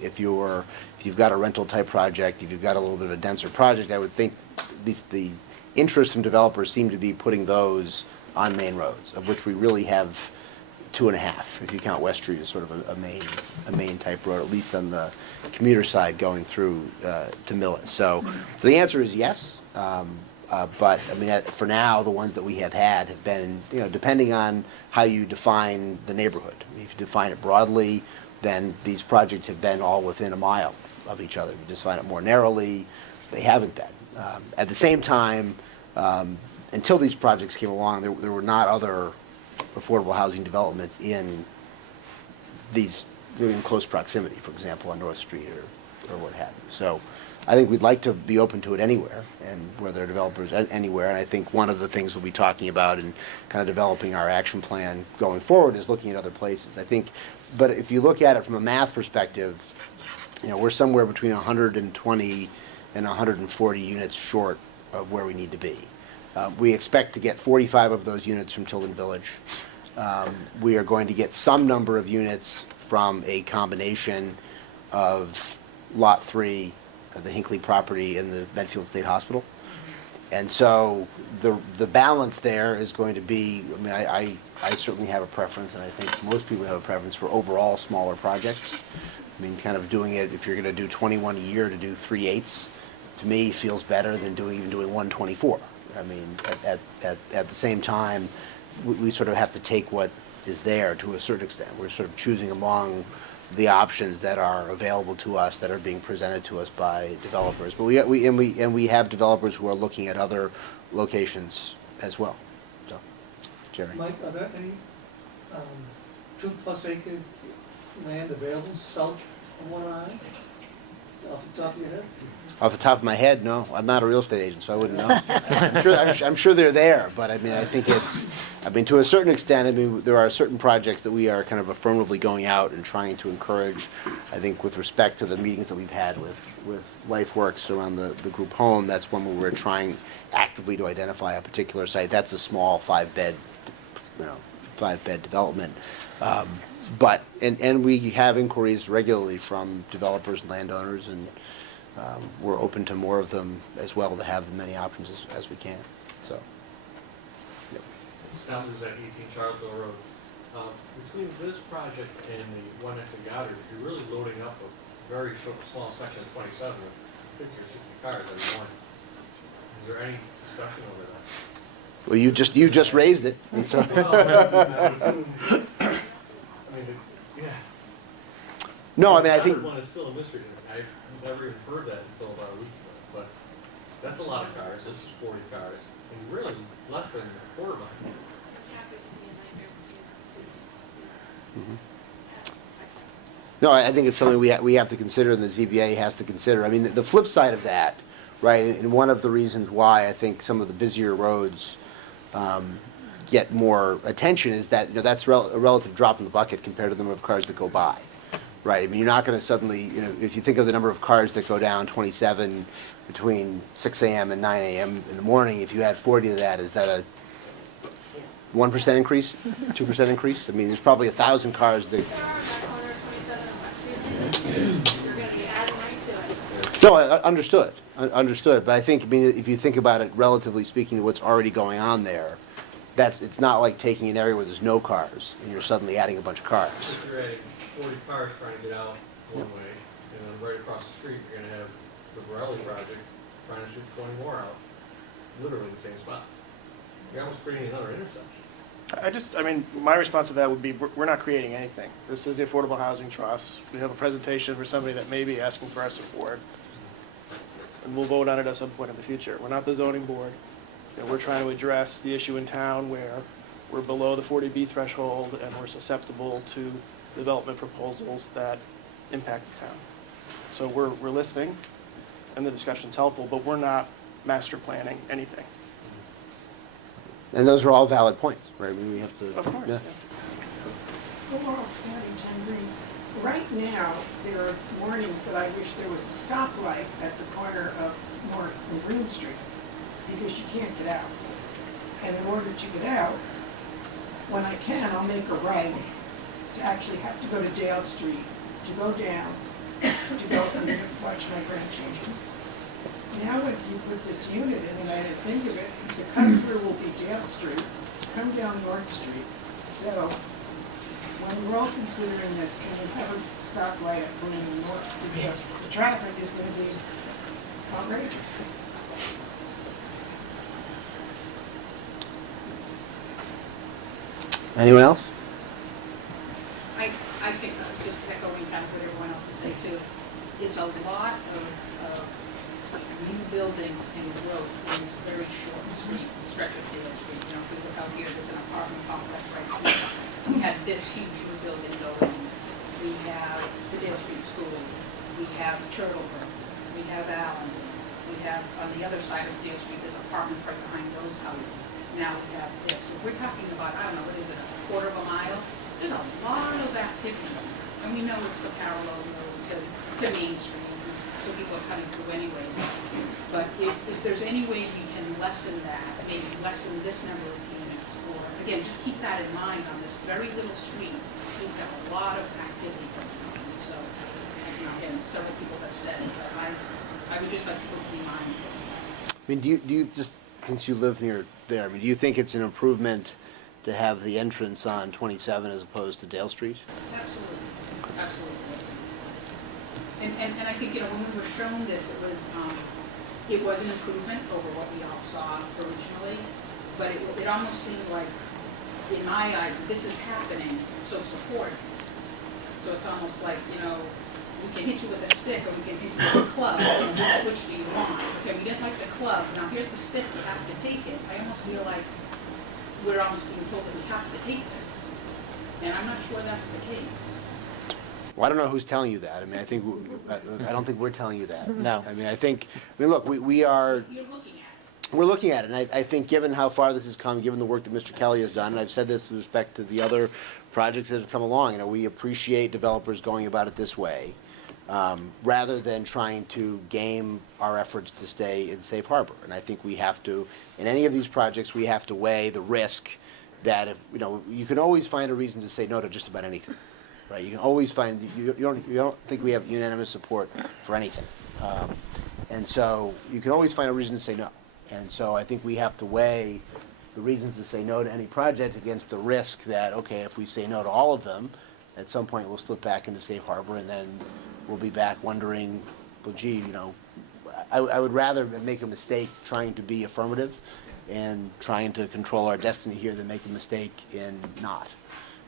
If you've got a rental type project, if you've got a little bit of a denser project, I would think the interest from developers seem to be putting those on main roads, of which we really have 2.5, if you count West Street as sort of a main type road, at least on the commuter side going through to Millis. So the answer is yes. But I mean, for now, the ones that we have had have been, you know, depending on how you define the neighborhood. I mean, if you define it broadly, then these projects have been all within a mile of each other. If you define it more narrowly, they haven't been. At the same time, until these projects came along, there were not other affordable housing developments in close proximity, for example, on North Street or what have you. So I think we'd like to be open to it anywhere, and where there are developers anywhere. And I think one of the things we'll be talking about and kind of developing our action plan going forward is looking at other places. I think, but if you look at it from a math perspective, we're somewhere between 120 and 140 units short of where we need to be. We expect to get 45 of those units from Tilden Village. We are going to get some number of units from a combination of Lot 3, the Hinckley property, and the Medfield State Hospital. And so the balance there is going to be, I certainly have a preference, and I think most people have a preference for overall smaller projects. Kind of doing it, if you're going to do 21 a year, to do 3/8, to me, feels better than even doing 124. At the same time, we sort of have to take what is there to a certain extent. We're sort of choosing among the options that are available to us, that are being presented to us by developers. But we have developers who are looking at other locations as well. So, Jerry. Mike, are there any 2+ acre land available south of 109? Off the top of your head? Off the top of my head, no. I'm not a real estate agent, so I wouldn't know. I'm sure they're there, but I think it's, to a certain extent, there are certain projects that we are kind of affirmatively going out and trying to encourage. I think with respect to the meetings that we've had with LifeWorks around the group home, that's one where we're trying actively to identify a particular site. That's a small 5-bed development. But we have inquiries regularly from developers and landowners, and we're open to more of them as well, to have as many options as we can. So, yep. This is at 18 Charlottesville Road. Between this project and the one next to Goddard, you're really loading up a very small section of 27 with 50 or 60 cars every morning. Is there any discussion over that? Well, you just raised it, and so. No, I think. One is still a mystery. I've never even heard that until about a week ago. But that's a lot of cars. This is 40 cars, and really less than a quarter mile. No, I think it's something we have to consider, and the ZBA has to consider. The flip side of that, right, and one of the reasons why I think some of the busier roads get more attention is that that's a relative drop in the bucket compared to the number of cars that go by. Right, you're not going to suddenly, if you think of the number of cars that go down 27 between 6 a.m. and 9 a.m. in the morning, if you add 40 to that, is that a 1% increase, 2% increase? There's probably 1,000 cars that. No, understood. But I think, if you think about it, relatively speaking, to what's already going on there, it's not like taking an area where there's no cars and you're suddenly adding a bunch of cars. If you're adding 40 cars trying to get out one way, and then right across the street, you're going to have the Borelli project trying to shoot 20 more out, literally the same spot. You're almost creating another intersection. My response to that would be, we're not creating anything. This is the Affordable Housing Trust. We have a presentation for somebody that may be asking for our support, and we'll vote on it at some point in the future. We're not the zoning board. We're trying to address the issue in town where we're below the 40B threshold and we're susceptible to development proposals that impact the town. So we're listening, and the discussion's helpful, but we're not master planning anything. And those are all valid points, right? We have to. Of course. Yeah. Overall, starting 10 green. Right now, there are warnings that I wish there was a stoplight at the corner of North and Green Street, because you can't get out. And in order to get out, when I can, I'll make a right to actually have to go to Dale Street, to go down, to go and watch my grandchildren. Now when you put this unit in, and I didn't think of it, the cut-through will be Dale Street, come down North Street. So when we're all considering this, can we have a stoplight at going north? Because the traffic is going to be outrageous. Anyone else? I think, just echoing kind of what everyone else is saying too, it's a lot of new buildings in growth in this very short stretch of Dale Street. If we look out here, there's an apartment complex right through. We had this huge new building going. We have the Dale Street School. We have Turtle Brook. we have Allen, we have, on the other side of Dale Street, there's apartments right behind those houses. Now we have this, so we're talking about, I don't know, what is it, a quarter of a mile? There's a lot of activity, and we know it's the parallel road to Main Street, so people are coming through anyway. But if there's any way we can lessen that, maybe lessen this number of units, or, again, just keep that in mind on this very little street, we've got a lot of activity going on, so, you know, again, several people have said it, but I would just like people to be mindful. I mean, do you just, since you live near there, I mean, do you think it's an improvement to have the entrance on 27 as opposed to Dale Street? Absolutely, absolutely. And I think, you know, when we were shown this, it was an improvement over what we all saw originally, but it almost seemed like, in my eyes, this is happening, so support it. So it's almost like, you know, we can hit you with a stick or we can hit you with a club, and which do you want? Okay, we didn't like the club, now here's the stick, you have to take it. I almost feel like we're almost being told that we have to take this, and I'm not sure that's the case. Well, I don't know who's telling you that. I mean, I don't think we're telling you that. No. I mean, look, we are, You're looking at it. we're looking at it, and I think given how far this has come, given the work that Mr. Kelly has done, and I've said this with respect to the other projects that have come along, you know, we appreciate developers going about it this way, rather than trying to game our efforts to stay in safe harbor. And I think we have to, in any of these projects, we have to weigh the risk that if, you know, you can always find a reason to say no to just about anything. Right, you can always find, you don't think we have unanimous support for anything. And so you can always find a reason to say no. And so I think we have to weigh the reasons to say no to any project against the risk that, okay, if we say no to all of them, at some point we'll slip back into safe harbor and then we'll be back wondering, well, gee, you know, I would rather make a mistake trying to be affirmative and trying to control our destiny here than make a mistake in not.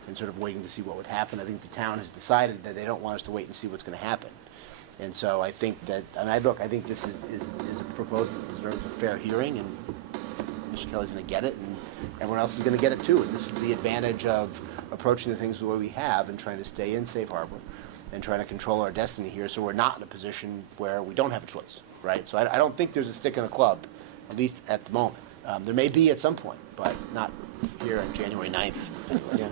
And sort of waiting to see what would happen. I think the town has decided that they don't want us to wait and see what's going to happen. And so I think that, I think this is a proposal that deserves a fair hearing, and Mr. Kelly's going to get it, and everyone else is going to get it too. And this is the advantage of approaching the things the way we have and trying to stay in safe harbor and trying to control our destiny here, so we're not in a position where we don't have a choice, right? So I don't think there's a stick in the club, at least at the moment. There may be at some point, but not here on January 9th. Yeah.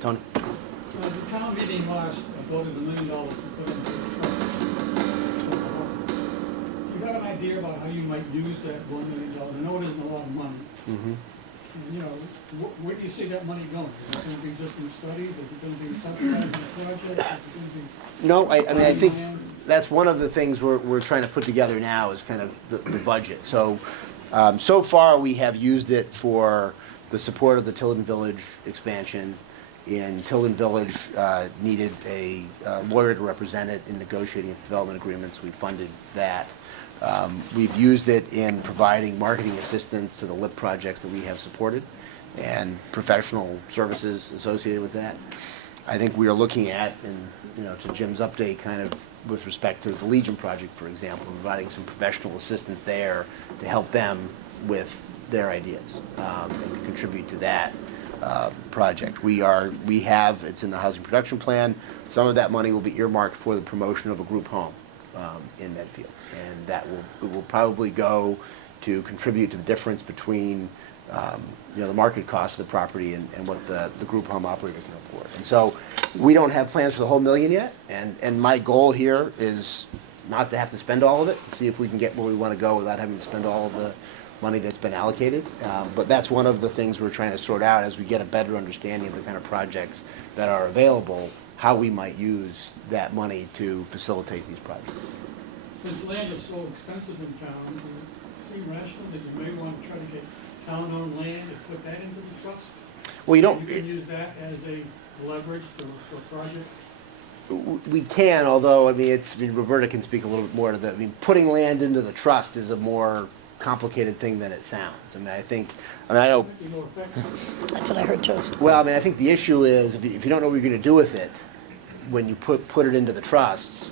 Tony? The town meeting last voted $1 million to put into the trust. You got an idea about how you might use that $1 million? I know it isn't a lot of money. Mm-hmm. And, you know, where do you see that money going? Is it going to be just in studies? Is it going to be subsidizing the project? Is it going to be? No, I mean, I think land? that's one of the things we're trying to put together now is kind of the budget. So, so far we have used it for the support of the Tilden Village expansion. In Tilden Village needed a lawyer to represent it in negotiating its development agreements. We funded that. We've used it in providing marketing assistance to the LIP projects that we have supported and professional services associated with that. I think we are looking at, and you know, to Jim's update, kind of with respect to the Legion project, for example, providing some professional assistance there to help them with their ideas and contribute to that project. It's in the housing production plan. Some of that money will be earmarked for the promotion of a group home in Medfield, and that will probably go to contribute to the difference between the market cost of the property and what the group home operator can afford. And so we don't have plans for the whole $1 million yet, and my goal here is not to have to spend all of it, see if we can get where we want to go without having to spend all of the money that's been allocated. But that's one of the things we're trying to sort out as we get a better understanding of the kind of projects that are available, how we might use that money to facilitate these projects. Since land is so expensive in town, does it seem rational that you may want to try to get town-owned land and put that into the trust? Well, You can use that as a leverage for a project? We can, although, I mean, Roberta can speak a little bit more to that. I mean, putting land into the trust is a more complicated thing than it sounds. I mean, I know. Might be more effective. That's what I heard too. Well, I mean, I think the issue is if you don't know what you're going to do with it, when you put it into the trusts,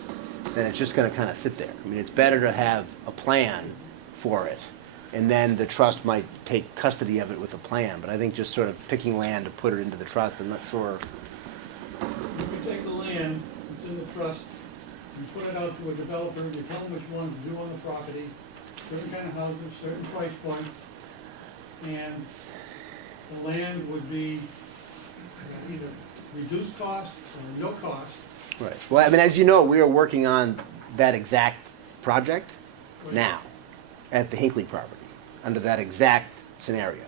then it's just going to kind of sit there. I mean, it's better to have a plan for it, and then the trust might take custody of it with a plan. But I think just sort of picking land to put it into the trust, I'm not sure. You can take the land that's in the trust, you put it out to a developer, you tell them which ones to do on the property, certain kind of houses, certain price points, and the land would be either reduced cost or no cost. Right. Well, I mean, as you know, we are working on that exact project now at the Hinckley property, under that exact scenario.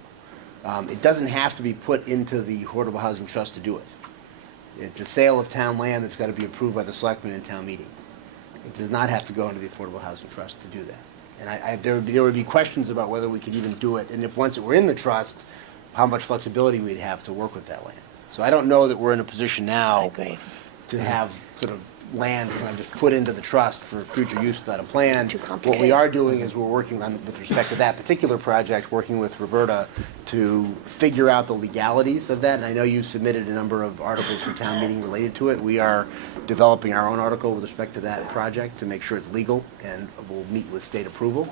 It doesn't have to be put into the Affordable Housing Trust to do it. It's a sale of town land that's got to be approved by the selectmen in town meeting. It does not have to go into the Affordable Housing Trust to do that. And there would be questions about whether we could even do it, and if once it were in the trust, how much flexibility we'd have to work with that land. So I don't know that we're in a position now to have sort of land kind of just put into the trust for future use without a plan. Too What we complicated. are doing is we're working on, with respect to that particular project, working with Roberta to figure out the legalities of that. And I know you submitted a number of articles for town meeting related to it. We are developing our own article with respect to that project to make sure it's legal and will meet with state approval.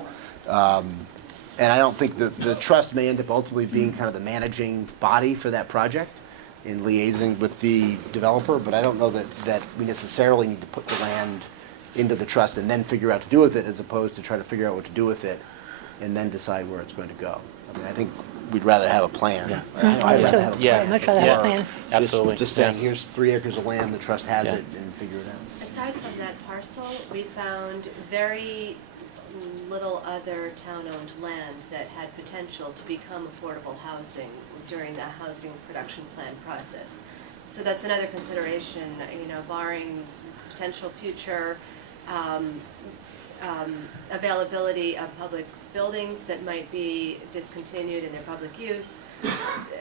And I don't think the trust may end up ultimately being kind of the managing body for that project in liaising with the developer, but I don't know that we necessarily need to put the land into the trust and then figure out what to do with it, as opposed to try to figure out what to do with it and then decide where it's going to go. I mean, I think we'd rather have a plan. Yeah. I'd rather have a Yeah. plan. Much rather have a Or plan. Absolutely. Just saying, Yeah. here's 3 acres of land, the trust has Yeah. it, and figure it out. Aside from that parcel, we found very little other town-owned land that had potential to become affordable housing during the housing production plan process. So that's another consideration, barring potential future availability of public buildings that might be discontinued in their public use.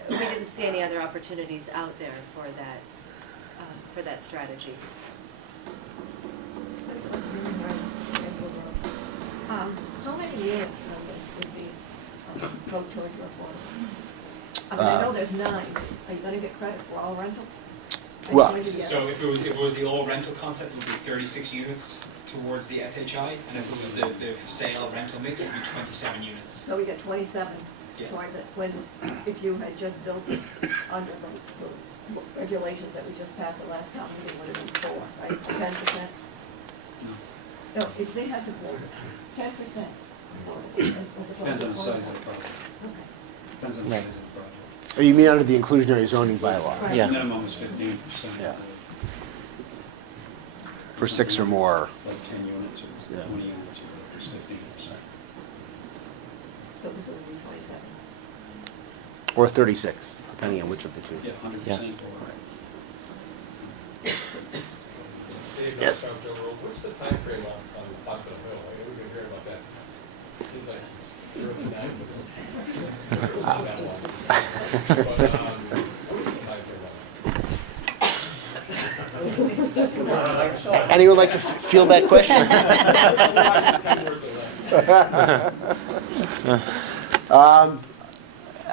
We didn't see any other opportunities out there for that strategy. How many years of this would be, go towards your affordable? I mean, I know there's 9. Are you gonna get credit for all rental? Are you Well- going to get- So if it was the all rental concept, it would be 36 units towards the SHI, and if it was the sale rental mix, it would be 27 units. So we get 27 Yeah. towards it, when, if you had just built it under the regulations that we just passed the last town meeting, would have been 4, right? 10%? No, if they had to build 10%. Depends on the size of the project. Okay. Depends on the Right. size of the project. Oh, you mean under the inclusionary zoning bylaw? Right. Yeah. Minimum is 15%. Yeah. For 6 or more. Like 10 units or Yeah. 20 units, it's 15%. So this would be 27. Or 36, depending on which of the two. Yeah, 100% or. Dave, Yes. North South Road, what's the timeframe on Hospital Hill? I mean, we've been hearing about that. Seems like it's early 90s. Not that long. But, what's the timeframe on it? Anyone like to field that question?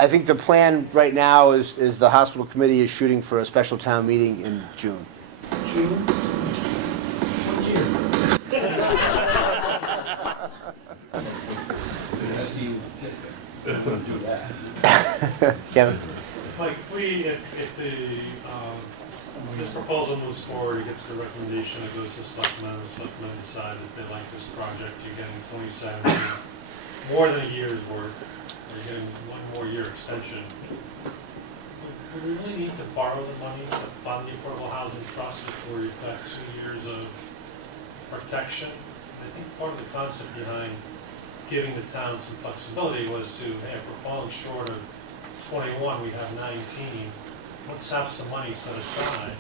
I think the plan right now is the hospital committee is shooting for a special town meeting in June. June? As you do that. Kevin? Mike, if this proposal moves forward, it gets the recommendation, it goes to selectmen, the selectmen decide that they like this project, you're getting 27, more than a year's worth, or you're getting 1 more year extension. Do we really need to borrow the money to fund the Affordable Housing Trust before you've got 2 years of protection? I think part of the concept behind giving the town some flexibility was to, hey, if we're falling short of 21, we have 19, let's have some money set aside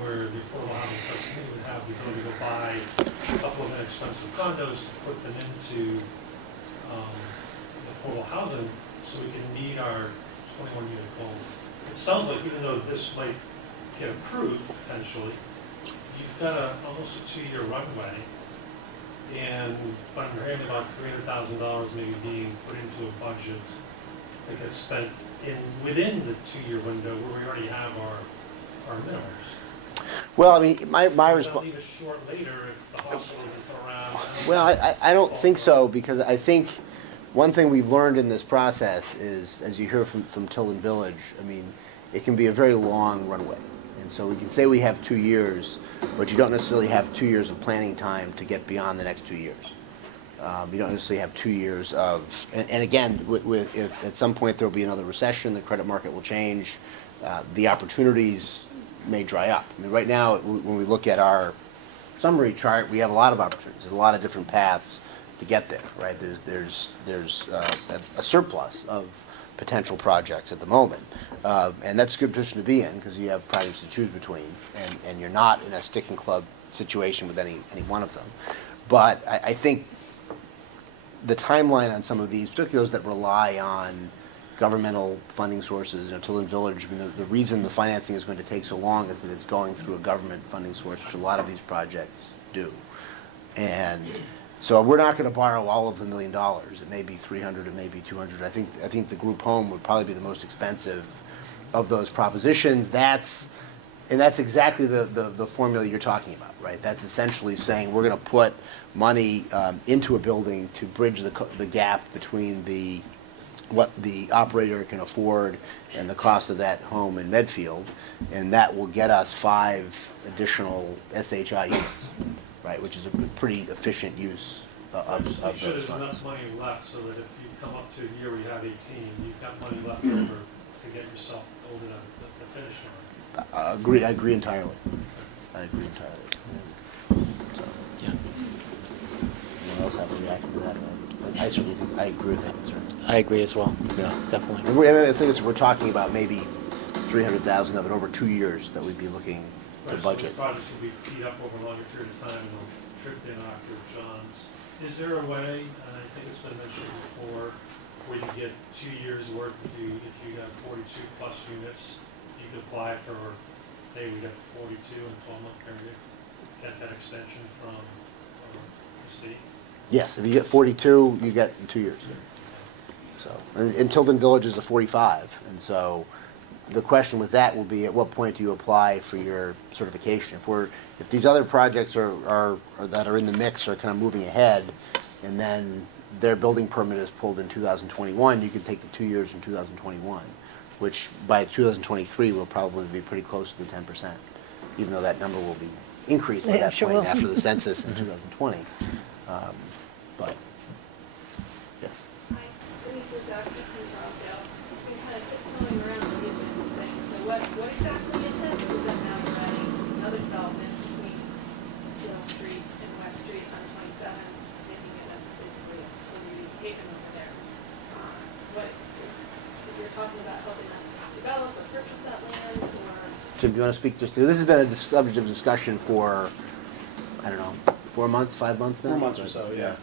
where the Affordable Housing Trust Committee would have the ability to buy a couple of inexpensive condos to put them into affordable housing so we can meet our 21 unit goal. It sounds like even though this might get approved potentially, you've got almost a 2-year runway, and but I'm hearing about $300,000 maybe being put into a budget that gets spent within the 2-year window where we already have our minimums. Well, I mean, my Does that response. leave us short later if the hospital isn't put around? Well, I don't think so, because I think one thing we've learned in this process is, as you hear from Tilden Village, I mean, it can be a very long runway. And so we can say we have 2 years, but you don't necessarily have 2 years of planning time to get beyond the next 2 years. You don't necessarily have 2 years of, and again, if at some point there will be another recession, the credit market will change, the opportunities may dry up. I mean, right now, when we look at our summary chart, we have a lot of opportunities. There's a lot of different paths to get there, right? There's a surplus of potential projects at the moment. And that's a good position to be in because you have projects to choose between and you're not in a sticking club situation with any one of them. But I think the timeline on some of these, particularly those that rely on governmental funding sources, Tilden Village, I mean, the reason the financing is going to take so long is that it's going through a government funding source, which a lot of these projects do. And so we're not going to borrow all of the $1 million. It may be 300, it may be 200. I think the group home would probably be the most expensive of those propositions. That's exactly the formula you're talking about, right? That's essentially saying we're going to put money into a building to bridge the gap between what the operator can afford and the cost of that home in Medfield, and that will get us 5 additional SHI units, right? Which is a pretty efficient use of Make those sure there's funds. enough money left so that if you come up to a year where you have 18, you've got money left over to get yourself over the finish line. I agree entirely. I agree entirely. So, Yeah. anyone else have a reaction to that? I certainly think, I agree with that concern. I agree as well. Yeah. Definitely. And I think we're talking about maybe 300,000 of it over 2 years that we'd be looking to Right, so budget. these projects will be teed up over a longer period of time and they'll trip in after John's. Is there a way, and I think it's been mentioned before, where you get 2 years' worth, if you got 42 plus units, you could apply for, hey, we got 42 in a 12-month period, get that extension from the state? Yes, if you get 42, you get 2 years. So, and Tilden Village is a 45, and so the question with that will be, at what point do you apply for your certification? If these other projects that are in the mix are kind of moving ahead, and then their building permit is pulled in 2021, you can take the 2 years in 2021, which by 2023 will probably be pretty close to the 10%, even though that number will be increased by Yeah, that sure point will. after the census in 2020. But, yes. Hi, Denise is Keaton Rosedale. We kind of tiptoeing around the Midland thing. So what exactly is it? Because then now you're adding another development between Gill Street and West Street on 27, making it basically a haven over there. You're talking about helping them develop or purchase that land, or? Jim, do you want to speak just to, this has been a subject of discussion for, I don't know, 4 months, 5 months now? 4 months or so, yeah.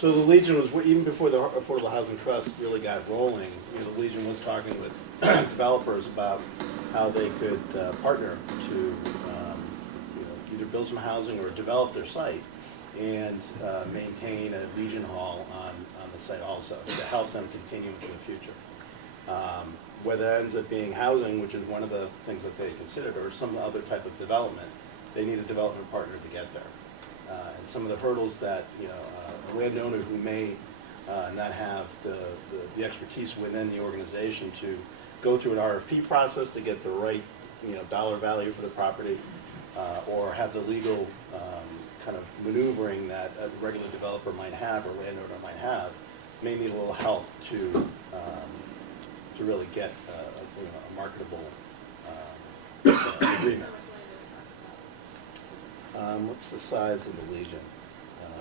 So the Legion was, even before the Affordable Housing Trust really got rolling, the Legion was talking with developers about how they could partner to either build some housing or develop their site and maintain a Legion Hall on the site also to help them continue into the future. Whether that ends up being housing, which is one of the things that they considered, or some other type of development, they need a development partner to get there. And some of the hurdles that a landowner who may not have the expertise within the organization to go through an RFP process to get the right dollar value for the property, or have the legal kind of maneuvering that a regular developer might have or landowner might have, may need a little help to really get a marketable agreement. What's the size of the Legion?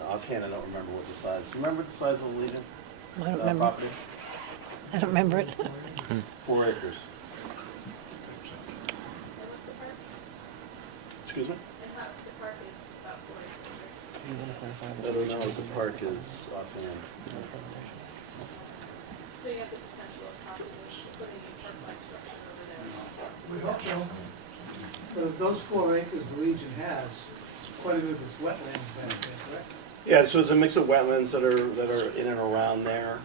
Offhand, I don't remember what the size. Do you remember the size of the Legion? I don't remember. Property? I don't remember it. 4 acres. Excuse me? The park is about 4 acres. I don't know what the park is offhand. So you have the potential of possibly putting a park-like structure over there also. We hope so. But those 4 acres the Legion has, quite a bit of this wetlands back there, correct? Yeah, so it's a mix of wetlands that are in and around there.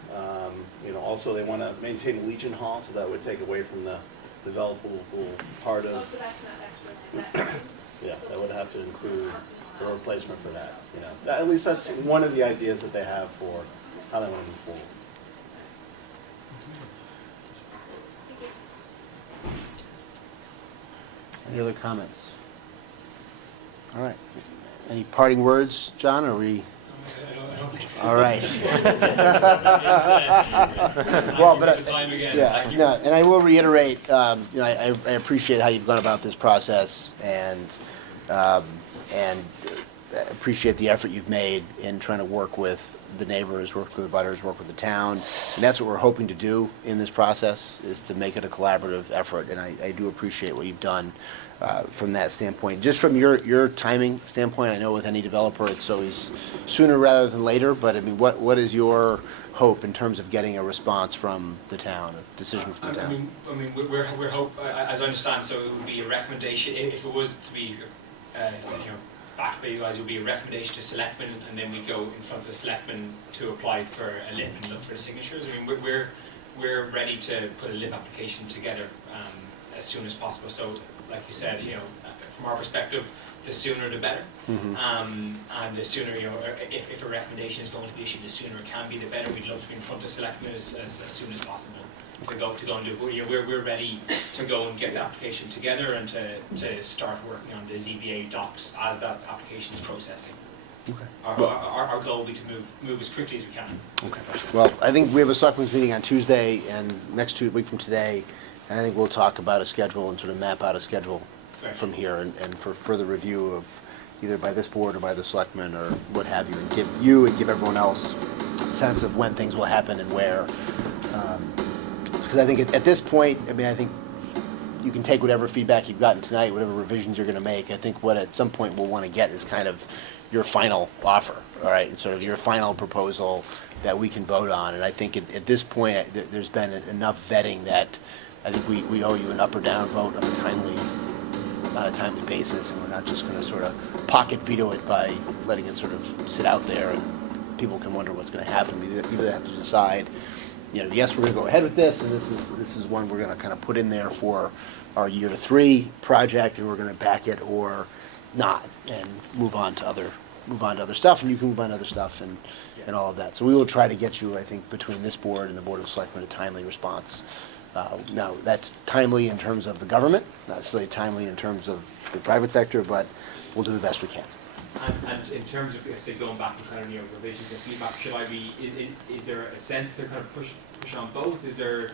Also they want to maintain a Legion Hall, so that would take away from the developable part Oh, of. so that's not extra land. Yeah, that would have to include a replacement for that. At least that's one of the ideas that they have for how they want to move forward. Any other comments? All right. Any parting words, John, or are we? I don't think so. All right. Well, but yeah. no, and I will reiterate, I appreciate how you've gone about this process, and appreciate the effort you've made in trying to work with the neighbors, work with the butters, work with the town, and that's what we're hoping to do in this process, is to make it a collaborative effort, and I do appreciate what you've done from that standpoint. Just from your timing standpoint, I know with any developer, it's always sooner rather than later, but I mean, what is your hope in terms of getting a response from the town, a decision from the town? I mean, we're hope, as I understand, so it would be a recommendation, if it was to be, backed by you guys, it would be a recommendation to selectmen, and then we go in front of the selectmen to apply for a LIP and look for the signatures. I mean, we're ready to put a LIP application together as soon as possible. So, like you said, from our perspective, the sooner the better. And the sooner, if a recommendation is going to be issued, the sooner it can be, the better. We'd love to be in front of selectmen as soon as possible to go and do. We're ready to go and get the application together and to start working on the ZBA docs as that application is processing. Okay. Our goal will be to move as quickly as we can. Okay. Well, I think we have a selectmen's meeting on Tuesday, and next week from today, and I think we'll talk about a schedule and sort of map out a schedule from here, and for further review of either by this board or by the selectmen or what have you, and give everyone else a sense of when things will happen and where. Because I think at this point, I think you can take whatever feedback you've gotten tonight, whatever revisions you're going to make. I think what at some point we'll want to get is kind of your final offer, all right, and sort of your final proposal that we can vote on. And I think at this point, there's been enough vetting that I think we owe you an up or down vote on a timely basis, and we're not just going to sort of pocket veto it by letting it sort of sit out there and people can wonder what's going to happen. We either have to decide, yes, we're going to go ahead with this, and this is one we're going to kind of put in there for our year 3 project, and we're going to back it, or not, and move on to other stuff, and you can move on to other stuff, and all of that. So we will try to get you, I think, between this board and the Board of Selectmen, a timely response. Now, that's timely in terms of the government, not necessarily timely in terms of the private sector, but we'll do the best we can. And in terms of, say, going back to kind of revisions and feedback, is there a sense to kind of push on both? Is there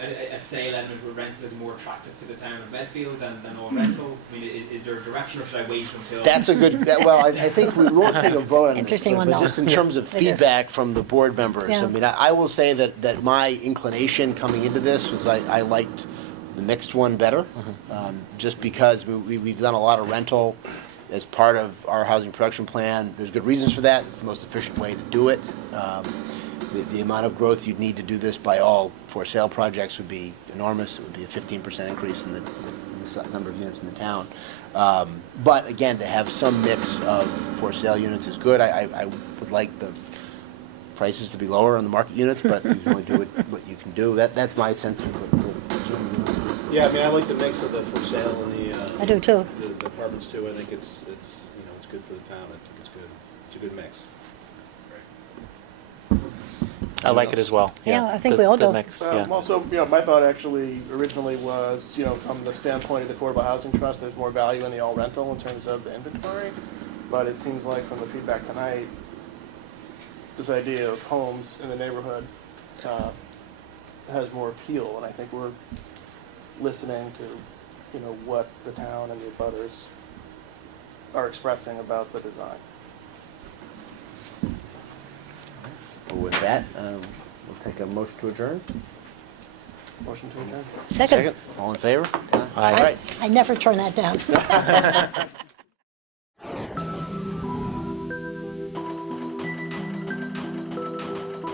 a sale element where rental is more attractive to the town of Medfield than all rental? I mean, is there a direction, or should I wait until? That's a good. Well, I think we won't take a vote on this. Interesting one, but though. just in terms of feedback from the board members, Yeah. I mean, I will say that my inclination coming into this was I liked the mixed one better, just because we've done a lot of rental as part of our housing production plan. There's good reasons for that. It's the most efficient way to do it. The amount of growth you'd need to do this by all for sale projects would be enormous. It would be a 15% increase in the number of units in the town. But again, to have some mix of for sale units is good. I would like the prices to be lower on the market units, but you can only do what you can do. That's my sense of what. Yeah, I like the mix of the for sale and I do too. the apartments too. I think it's good for the town. I think it's good. It's a good mix. I like it as well. Yeah, I think we all do. Mix, yeah. Also, my thought actually originally was, from the standpoint of the Affordable Housing Trust, there's more value in the all rental in terms of the inventory. But it seems like from the feedback tonight, this idea of homes in the neighborhood has more appeal, and I think we're listening to, what the town and the abutters are expressing about the design. Well, with that, we'll take a motion to adjourn. Motion to adjourn. Second. All in favor? Aye. All right. I never turn that down.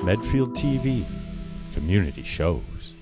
Medfield TV, community shows.